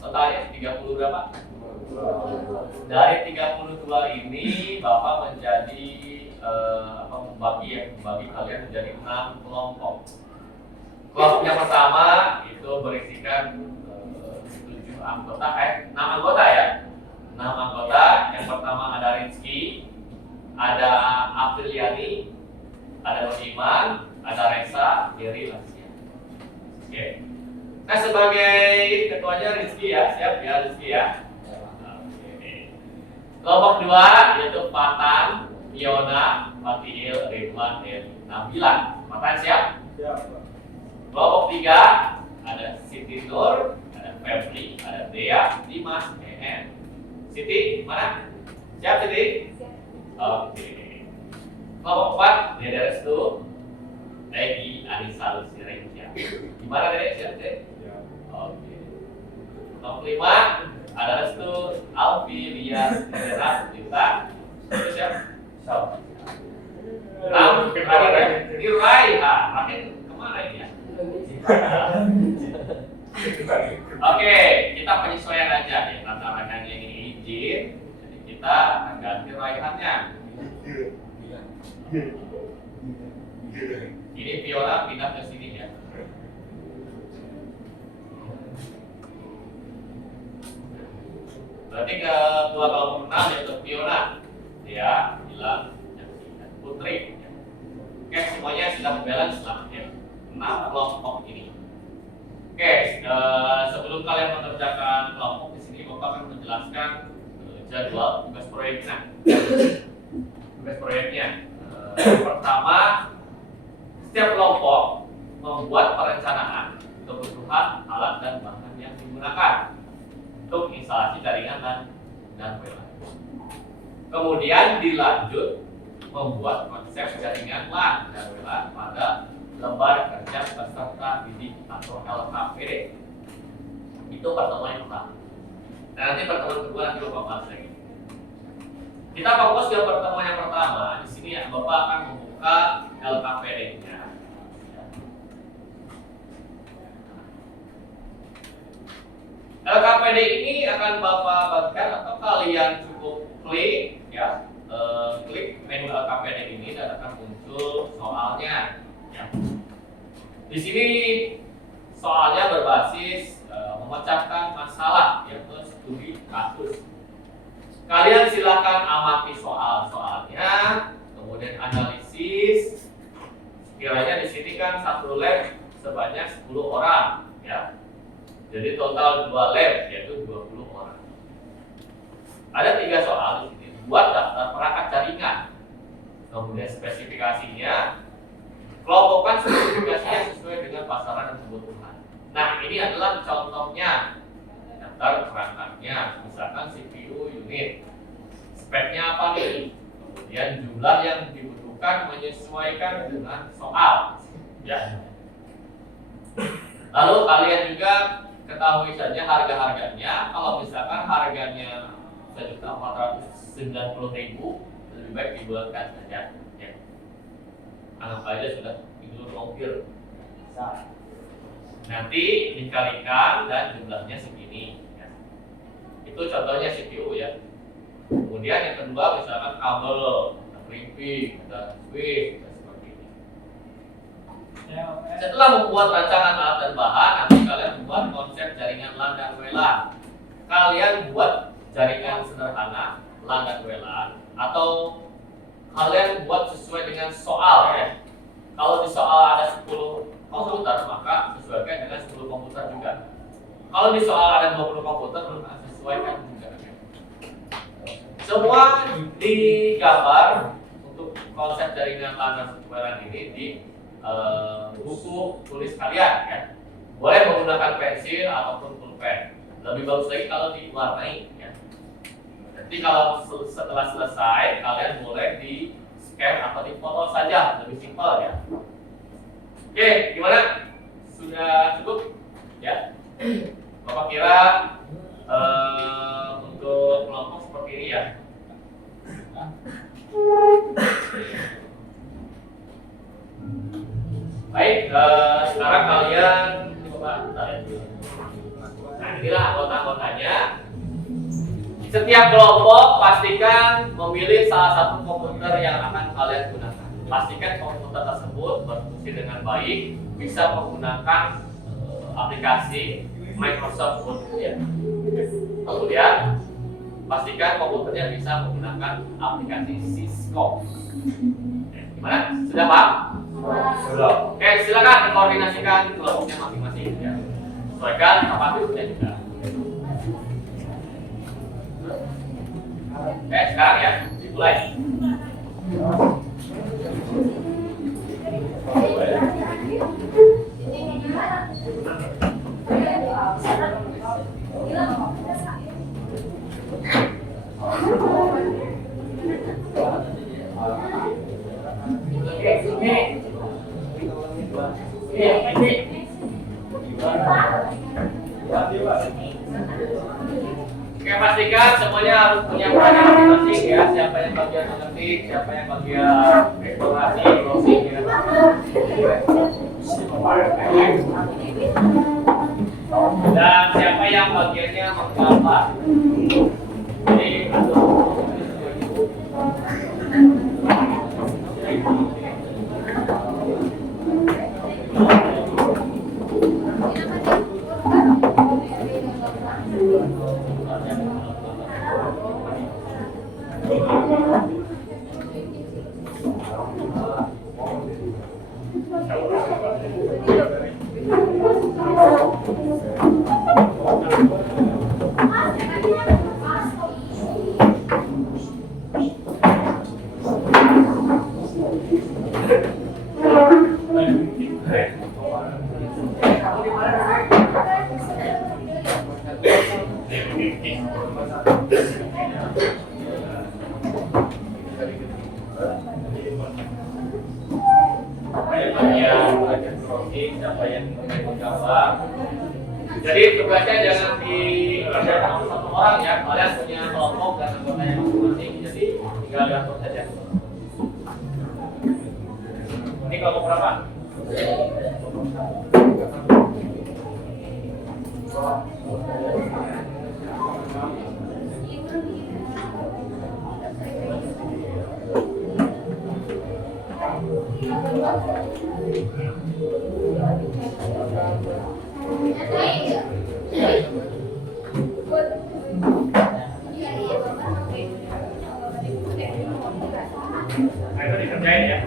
Totalnya 30 berapa? Dari 32 ini Bapak menjadi membagi kalian menjadi 6 kelompok. Kelompok yang pertama itu berisikan 6 anggota, ya. 6 anggota. Yang pertama ada Rizky, ada Apriliani, ada Rodiman, ada Reza, Geri, Lansia. Oke. Nah, sebagai ketuanya Rizky, ya, siap ya Rizky, ya. Oke. Kelompok 2 yaitu Patan, Fiona, Fatihil, Ridwan, dan Nabila. Patan siap? Siap. Kelompok 3 ada Siti Nur, ada Febri, ada Dea, Dimas, EN. Siti, mana? Siap, Siti? Oke. Kelompok 4 Dede Restu, Regi, Anissa, Lucy, Regia. Gimana Dede? Siap, Dede? Oke. Kelompok 5 ada Restu, Alfi, Lia, Dera, Lita. Siap? Siap. Ini Rai, Rahim kemana ini, ya? Oke, kita penyesuaian aja, ya. Antara yang ini izin, jadi kita akan ganti raihannya. Ini Fiona pindah ke sini, ya. Berarti ke dua kelompok 6 yaitu Fiona, ya, Gilang, dan Putri. Ya. Oke, semuanya sudah berbalance lah, ya. 6 kelompok ini. Oke, sebelum kalian mengerjakan kelompok di sini, Bapak akan menjelaskan jadwal tugas proyeknya. Tugas proyeknya pertama Setiap kelompok membuat perencanaan kebutuhan alat dan bahan yang digunakan untuk instalasi jaringan LAN dan WLAN. Kemudian dilanjut membuat konsep jaringan LAN dan WLAN pada lembar kerja peserta didik atau LKPD. Itu pertemuan yang pertama. Dan nanti pertemuan kedua nanti Bapak bahas lagi. Kita fokus ke pertemuan yang pertama. Di sini ya, Bapak akan membuka LKPD-nya. LKPD ini akan Bapak bagikan atau kalian cukup klik ya, klik menu LKPD ini dan akan muncul soalnya. Ya. Di sini soalnya berbasis memecahkan masalah yaitu studi kasus. Kalian silakan amati soalnya, kemudian analisis. Kiranya di sini kan satu lab sebanyak 10 orang, ya. Jadi total 2 lab yaitu 20 orang. Ada 3 soal di sini. Buat daftar perangkat jaringan. Kemudian spesifikasinya, kelompokkan spesifikasinya sesuai dengan pasaran dan kebutuhan. Nah, ini adalah contohnya daftar perangkatnya, misalkan CPU unit. Speknya apa nih? Kemudian jumlah yang dibutuhkan menyesuaikan dengan soal. Ya. Lalu kalian juga ketahui saja harga-harganya. Kalau misalkan harganya 1.490.000, lebih baik dibulatkan saja. Ya. Anggap aja sudah include ongkir. Nanti dikalikan dan jumlahnya segini. Ya. Itu contohnya CPU ya. Kemudian yang kedua misalkan kabel, ribbing, dan switch, dan seperti ini. Setelah membuat rancangan alat dan bahan, nanti kalian membuat konsep jaringan LAN dan WLAN. Kalian buat jaringan sederhana LAN dan WLAN, atau kalian buat sesuai dengan soal ya. Kalau di soal ada 10 komputer, maka sesuaikan dengan 10 komputer juga. Kalau di soal ada 20 komputer, maka sesuaikan juga. Semua digambar untuk konsep jaringan LAN dan WLAN ini di buku tulis kalian ya. Boleh menggunakan pensil ataupun pulpen. Lebih bagus lagi kalau diwarnai ya. Jadi kalau setelah selesai kalian boleh di scan atau di foto saja, lebih simpel ya. Oke, gimana? Sudah cukup? Ya. Bapak kira untuk kelompok seperti ini ya. Baik, sekarang kalian coba lihat dulu. Nah, inilah anggota-anggotanya. Setiap kelompok pastikan memilih salah satu komputer yang akan kalian gunakan. Pastikan komputer tersebut berfungsi dengan baik, bisa menggunakan aplikasi Microsoft Word ya. Kemudian pastikan komputernya bisa menggunakan aplikasi Cisco. Gimana? Sudah paham? Sudah. Oke, silakan dikoordinasikan kelompoknya masing-masing ya. Sesuaikan kapasitasnya juga. Oke, sekarang ya, dimulai. Oke, pastikan semuanya harus punya peran masing-masing ya. Siapa yang bagian mengetik, siapa yang bagian eksplorasi, browsing ya. Dan siapa yang bagiannya menggambar. Jadi bagian drawing, siapa yang gambar. Jadi tugasnya jangan dikerjakan satu orang ya, kalian punya kelompok dan anggota yang masing-masing, jadi tinggal diatur saja. Ini kelompok berapa? Nah, itu dikerjain ya.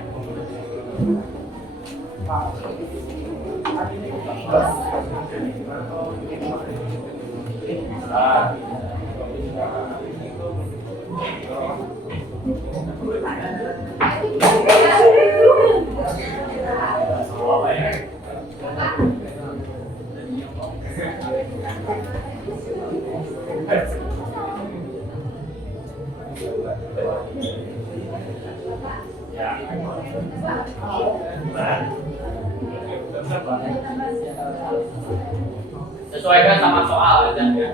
Sesuaikan sama soal aja ya.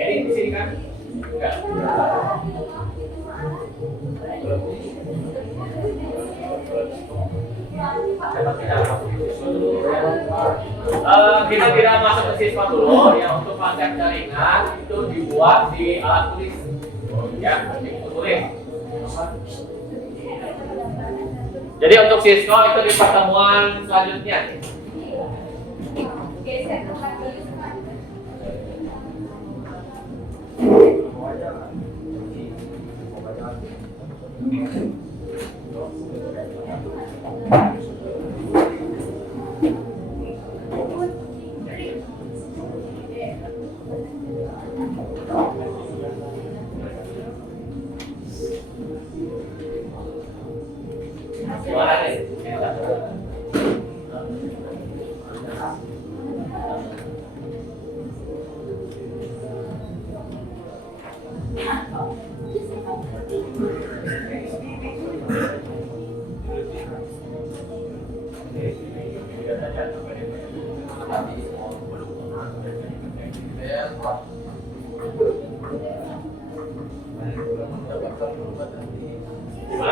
Ini di sini kan? Enggak. Kita tidak masuk ke siswa dulu ya. Untuk konsep jaringan itu dibuat di alat tulis ya, di buku tulis. Jadi untuk siswa itu di pertemuan selanjutnya. Gimana nih? Gimana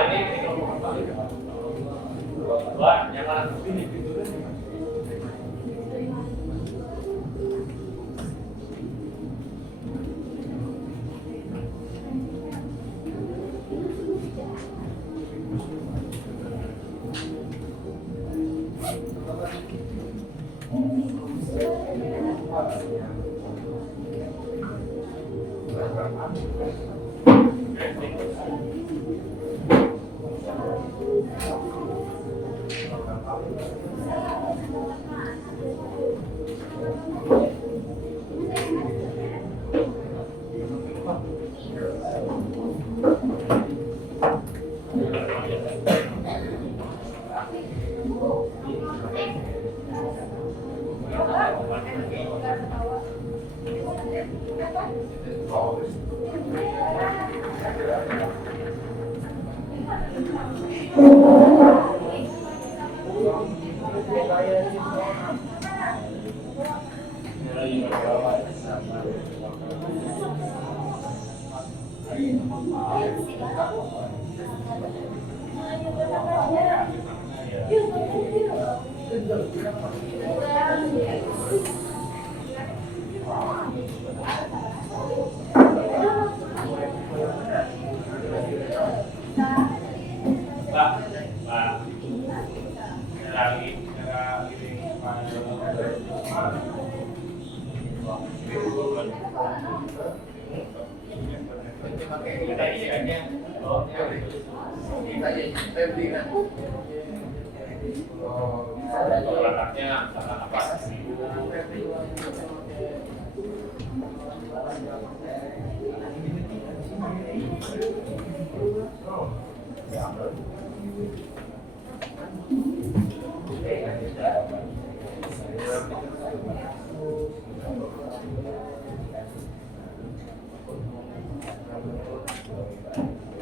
nih? Dua, yang mana?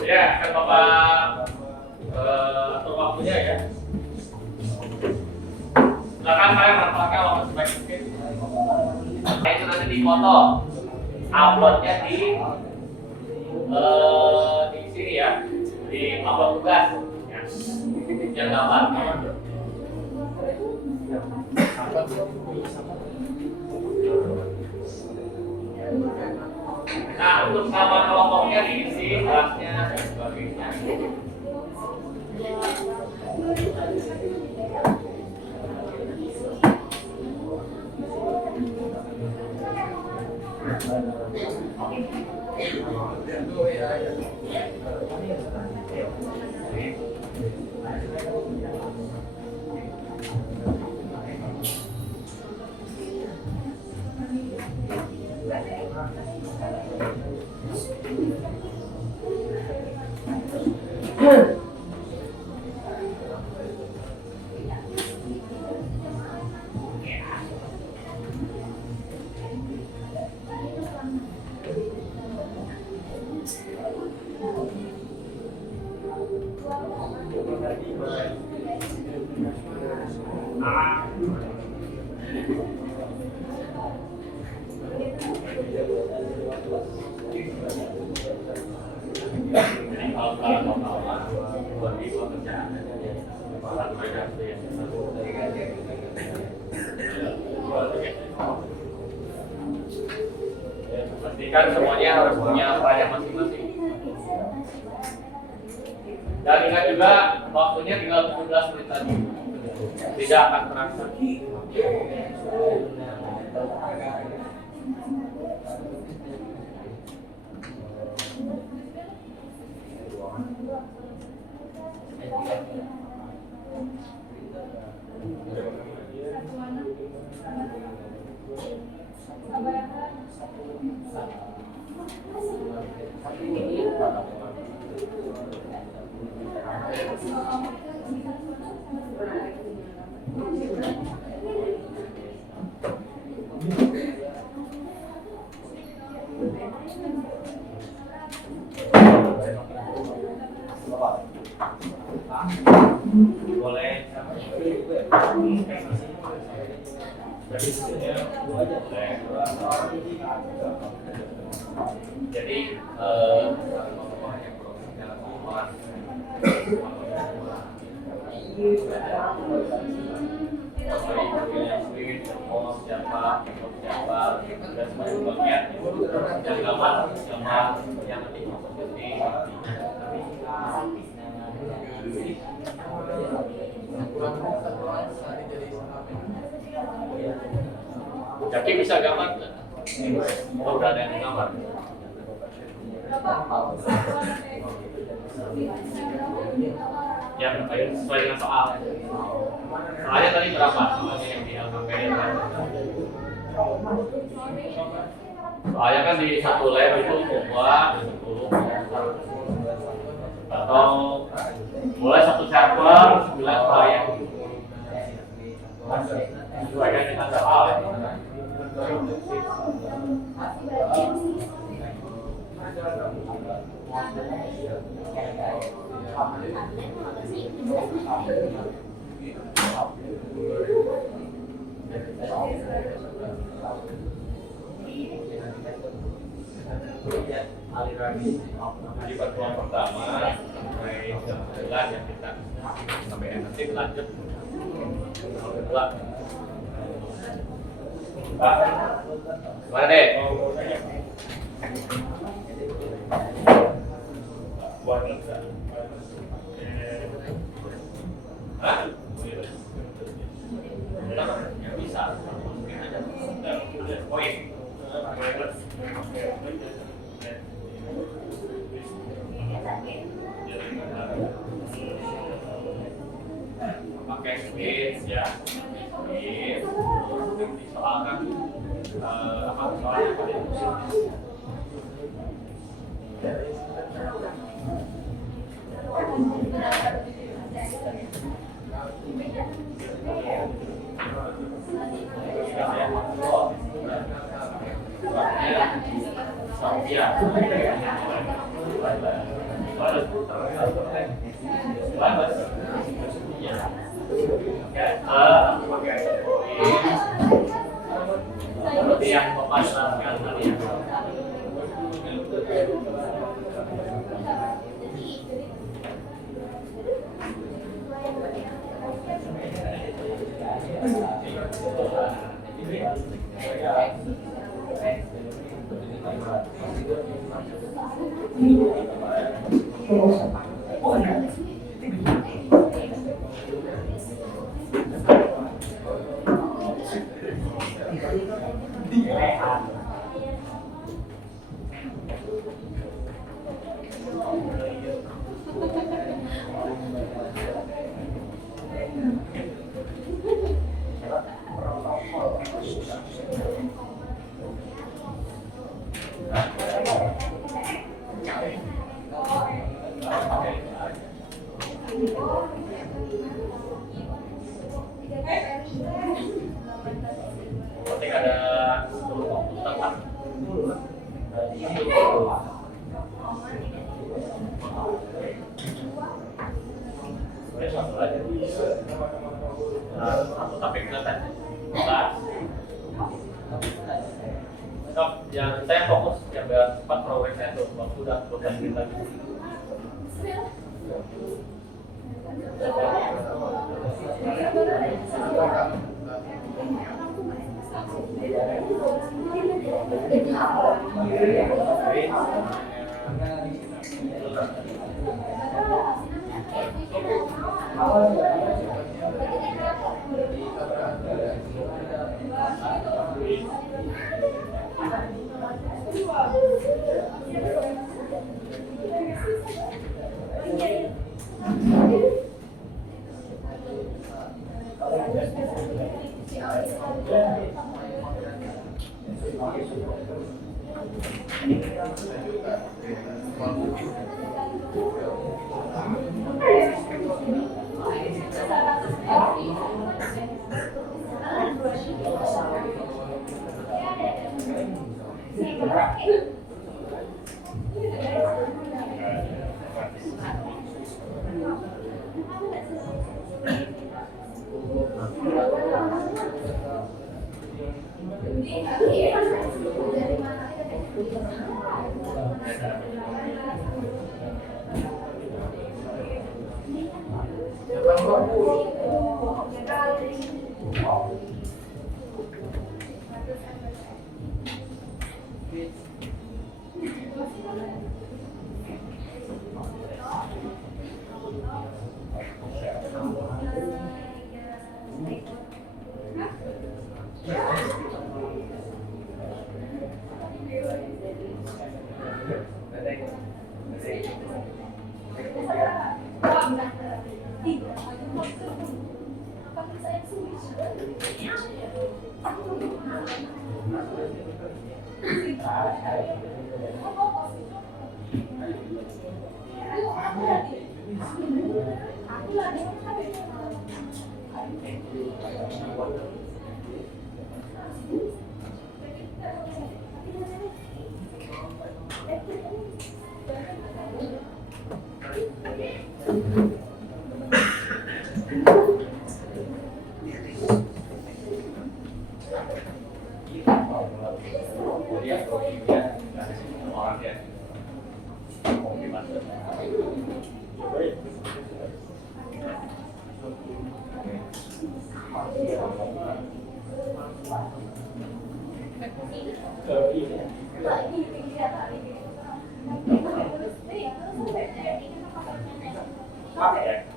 Ya, kan Bapak atur waktunya ya. Silakan kalian manfaatkan waktu sebaik mungkin. Nah, itu nanti dipoto, uploadnya di sini ya, di upload tugas. Ya. Yang gambar. Nah, untuk nama kelompoknya diisi kelasnya dan sebagainya. Jadi kalau kawan-kawan bagi pekerjaan pastikan semuanya harus punya peran masing-masing. Dan ingat juga waktunya tinggal 17 menit lagi. Tidak akan terasa. Boleh. Jadi Jaki bisa gambar nggak? Oh, udah ada yang gambar. Ya, sesuai dengan soal. Soalnya tadi berapa? Soalnya yang di LKPN. Soalnya kan di satu lab itu semua 10 atau mulai satu server 9 klien. Sesuaikan dengan soal. Jadi pertemuan pertama sampai jam 11 yang kita sampai nanti lanjut kedua. Mana deh? Hah? Ya bisa. Poin. Pakai space ya. Space. Disoalkan apa soalnya pada ya. pakai seperti yang Bapak sarankan tadi. Berarti ada 10 komputer kan? Sebenarnya satu aja. Satu tapi kita tes. Yang saya fokus yang biar cepat progres saya tuh waktu udah 12 menit lagi.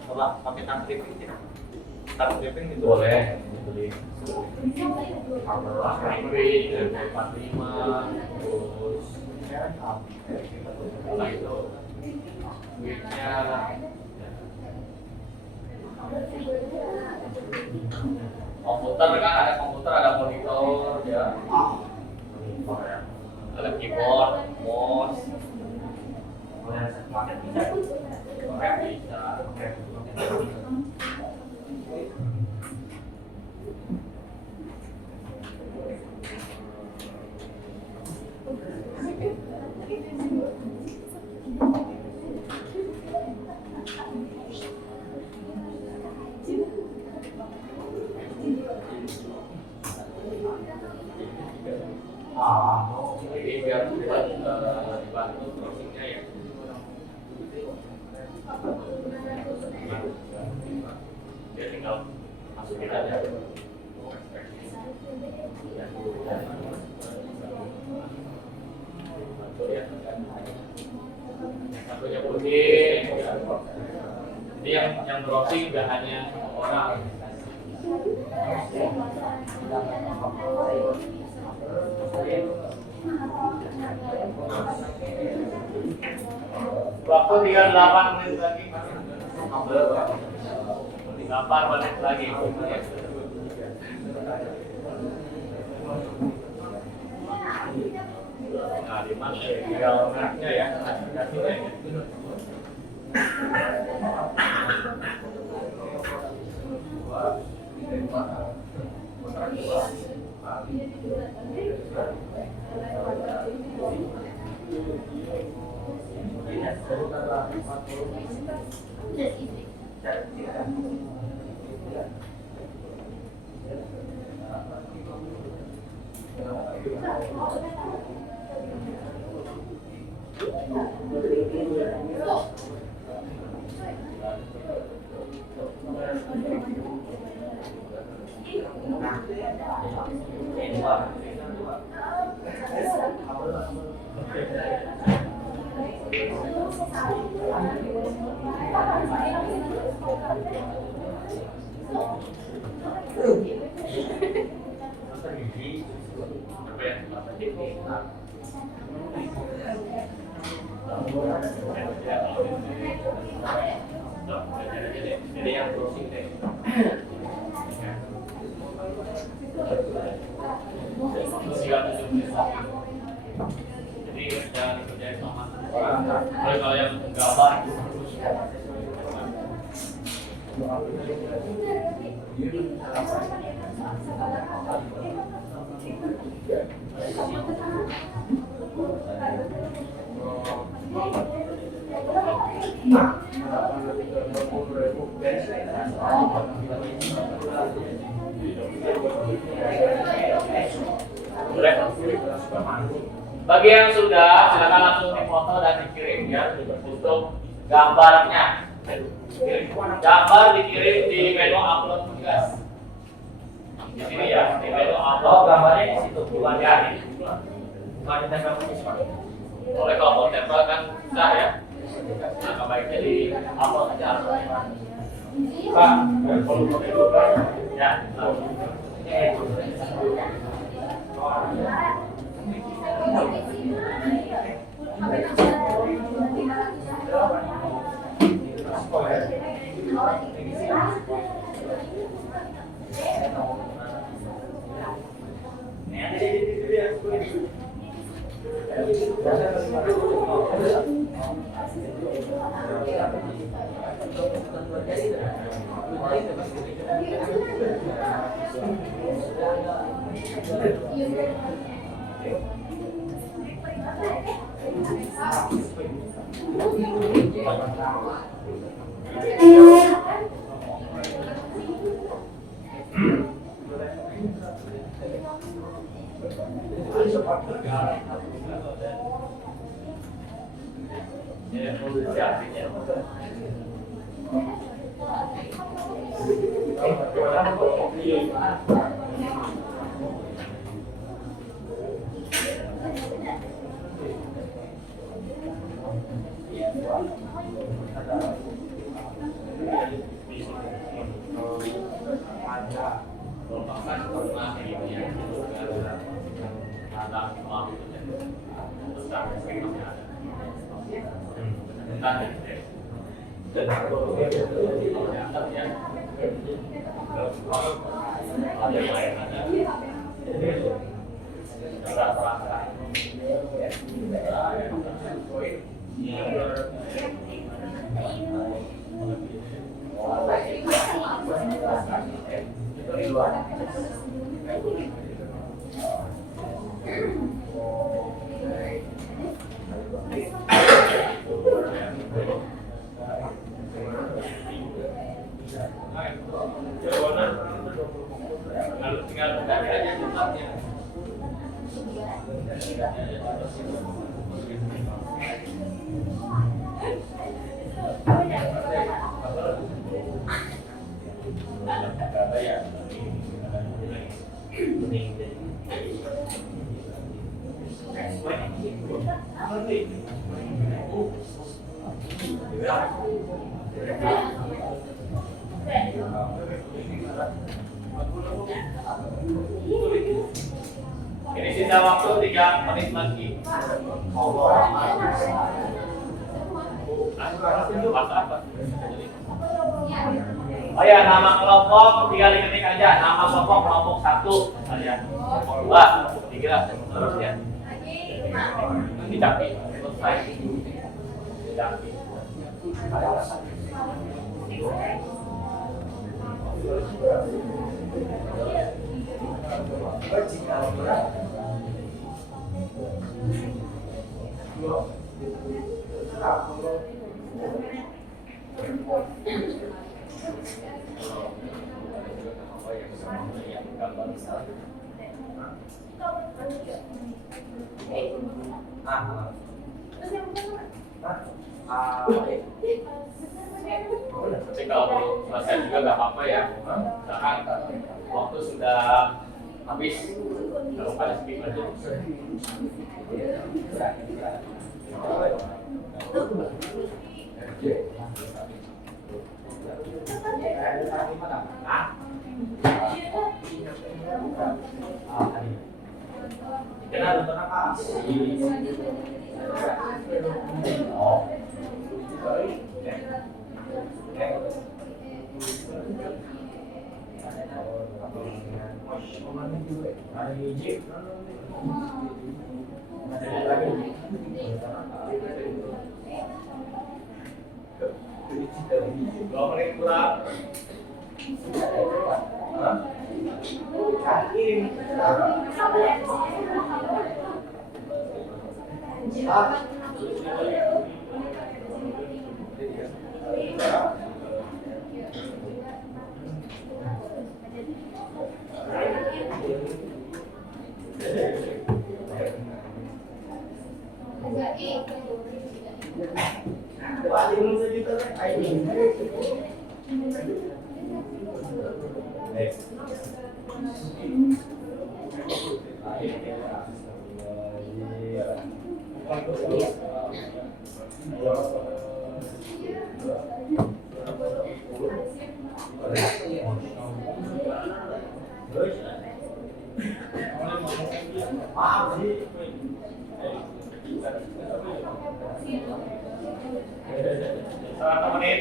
Setelah pakai tang clipping itu boleh beli hardware Raspberry 45 terus setelah itu duitnya komputer kan, ada komputer, ada monitor ya, ada keyboard, mouse, bisa. Jadi biar cepat dibantu prosesnya ya. Dia tinggal masukin aja. Satunya putih. Jadi yang browsing gak hanya orang. Waktu tinggal 8 menit lagi. 8 menit lagi. Nah, di mana tinggal mereknya ya, aplikasinya ya. Jadi yang browsing deh. Jadi jangan dikerjain sama kalau yang gambar bagi yang sudah, silakan langsung difoto dan dikirim ya untuk gambarnya. Gambar dikirim di menu upload tugas. Di sini ya, di menu upload. Gambarnya di situ, bukan ya. Bukan ditempel ke Oleh kalau mau tempel kan susah ya. Nah, baiknya di upload aja. Pak, ya. Tinggal ganti aja tempatnya. Ini sisa waktu 3 menit lagi. Oh ya, nama kelompok tinggal diketik aja. Nama kelompok 1 saja. 2, 3, terus ya. Dicapi. Selesai. Dicapi. Tapi kalau selesai juga nggak apa-apa ya. Misalkan waktu sudah habis, kalau pada skip aja. Kenal nonton apa? Oh. Dua menit kurang. Satu menit.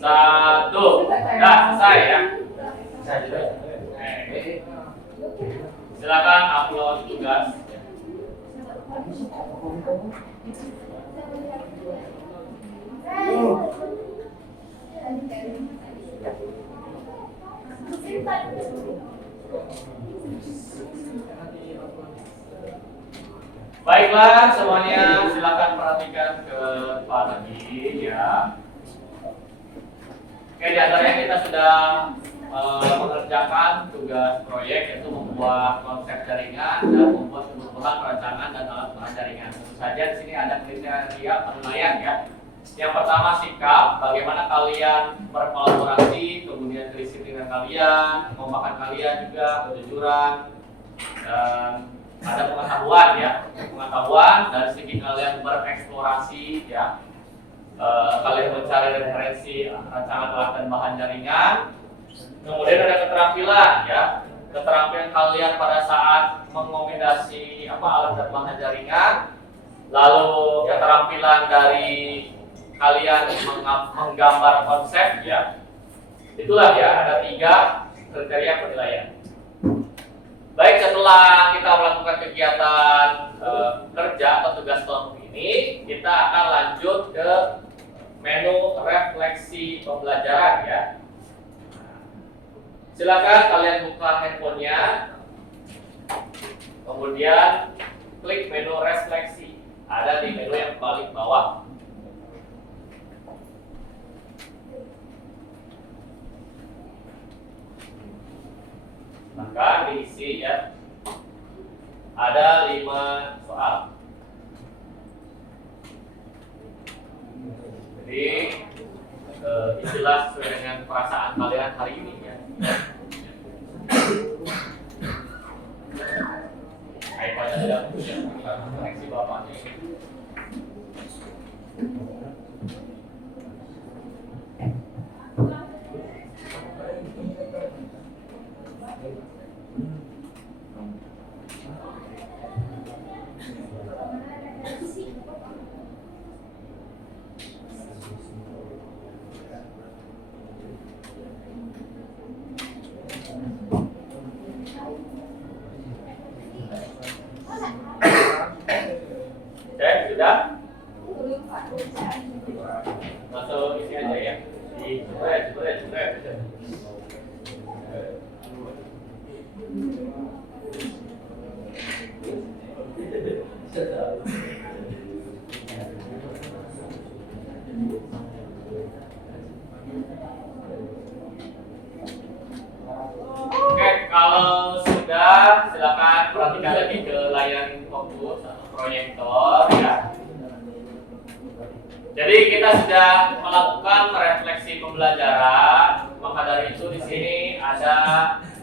1. Dah selesai ya. Silakan upload tugas. Baiklah semuanya, silakan perhatikan ke depan lagi ya. Oke, di antaranya kita sudah mengerjakan tugas proyek, yaitu membuat konsep jaringan dan membuat kebutuhan perancangan dan alat perancang jaringan. Tentu saja di sini ada kriteria penilaian ya. Yang pertama sikap, bagaimana kalian berkolaborasi, kemudian kedisiplinan kalian, kekompakan kalian juga, kejujuran, dan ada pengetahuan ya, pengetahuan dari segi kalian bereksplorasi ya, kalian mencari referensi rancangan alat dan bahan jaringan. Kemudian ada keterampilan ya, keterampilan kalian pada saat mengombinasi alat dan bahan jaringan. Lalu keterampilan dari kalian menggambar konsep ya. Itulah ya, ada 3 kriteria penilaian. Baik, setelah kita melakukan kegiatan kerja atau tugas kelompok ini, kita akan lanjut ke menu refleksi pembelajaran ya. Silakan kalian buka handphonenya, kemudian klik menu refleksi. Ada di menu yang paling bawah. Maka diisi ya. Ada 5 soal. Jadi istilah sesuai dengan perasaan kalian hari ini ya. iPad sudah punya koneksi bapaknya. Sudah? Masuk isi aja ya. Jepret. Oke, kalau sudah silakan perhatikan lagi ke layar fokus atau proyektor ya. Jadi kita sudah melakukan refleksi pembelajaran, maka dari itu di sini ada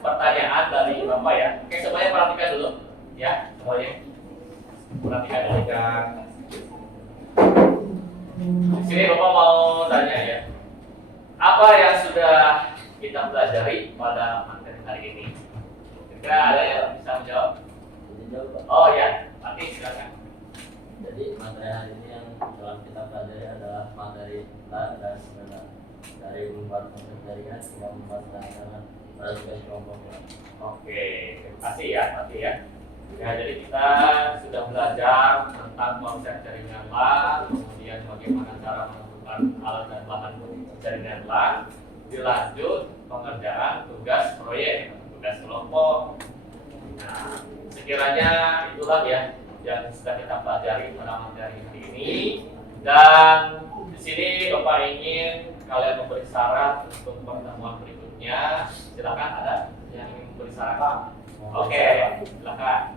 pertanyaan dari Bapak ya. Oke, semuanya perhatikan dulu ya, semuanya perhatikan dulu. Di sini Bapak mau tanya ya, apa yang sudah kita pelajari pada materi hari ini? Kira ada yang bisa menjawab? Oh ya, nanti silakan. Jadi materi hari ini yang telah kita pelajari adalah materi LAN dan SMENA, dari membuat konsep jaringan hingga membuat rancangan pada tugas kelompok. Oke, terima kasih ya, nanti ya. Ya, jadi kita sudah belajar tentang konsep jaringan LAN, kemudian bagaimana cara menentukan alat dan bahan jaringan LAN, dilanjut pengerjaan tugas proyek, tugas kelompok. Nah, sekiranya itulah ya yang sudah kita pelajari pada materi hari ini, dan di sini Bapak ingin kalian memberi saran untuk pertemuan berikutnya. Silakan, ada yang ingin memberi saran? Oke, silakan.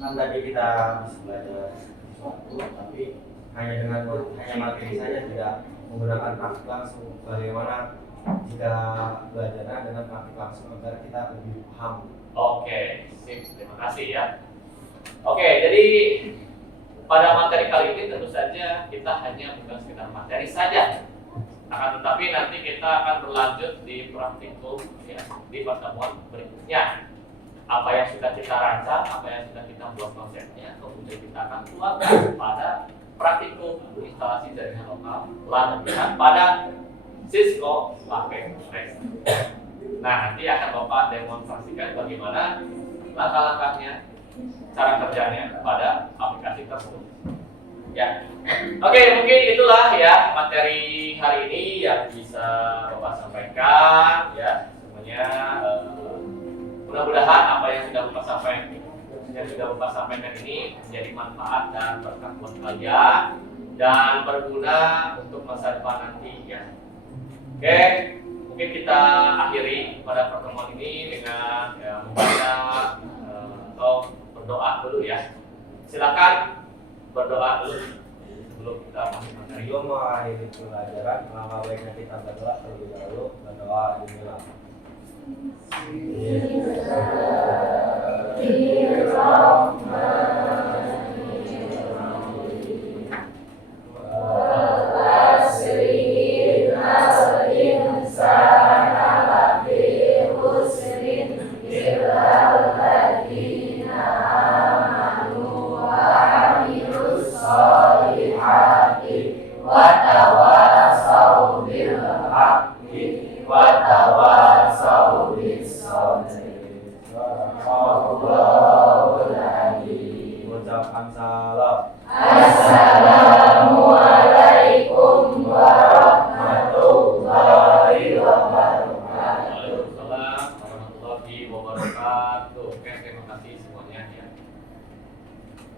Kan tadi kita bisa belajar sesuatu, tapi hanya materi saja, tidak menggunakan praktik langsung. Bagaimana jika belajarnya dengan praktik langsung agar kita lebih paham? Oke, sip, terima kasih ya. Oke, jadi pada materi kali ini tentu saja kita hanya bukan sekedar materi saja, akan tetapi nanti kita akan berlanjut di praktikum ya, di pertemuan berikutnya. Apa yang sudah kita rancang, apa yang sudah kita buat konsepnya, kemudian kita akan keluarkan pada praktikum instalasi jaringan lokal LAN pada Cisco pakai Flex. Nah, nanti akan Bapak demonstrasikan bagaimana langkah-langkahnya, cara kerjanya pada aplikasi tersebut. Ya, oke, mungkin itulah ya materi hari ini yang bisa Bapak sampaikan ya. Semuanya mudah-mudahan apa yang sudah Bapak sampaikan ini menjadi manfaat dan berkah buat kalian dan berguna untuk masa depan nanti ya. Oke, mungkin kita akhiri pada pertemuan ini dengan ya, membaca atau berdoa dulu ya. Silakan berdoa dulu sebelum kita masuk materi. Sebelum mengakhiri pelajaran, alangkah baiknya kita berdoa terlebih dahulu. Berdoa inilah. watawasau bil haqqi watawasau bis sabr.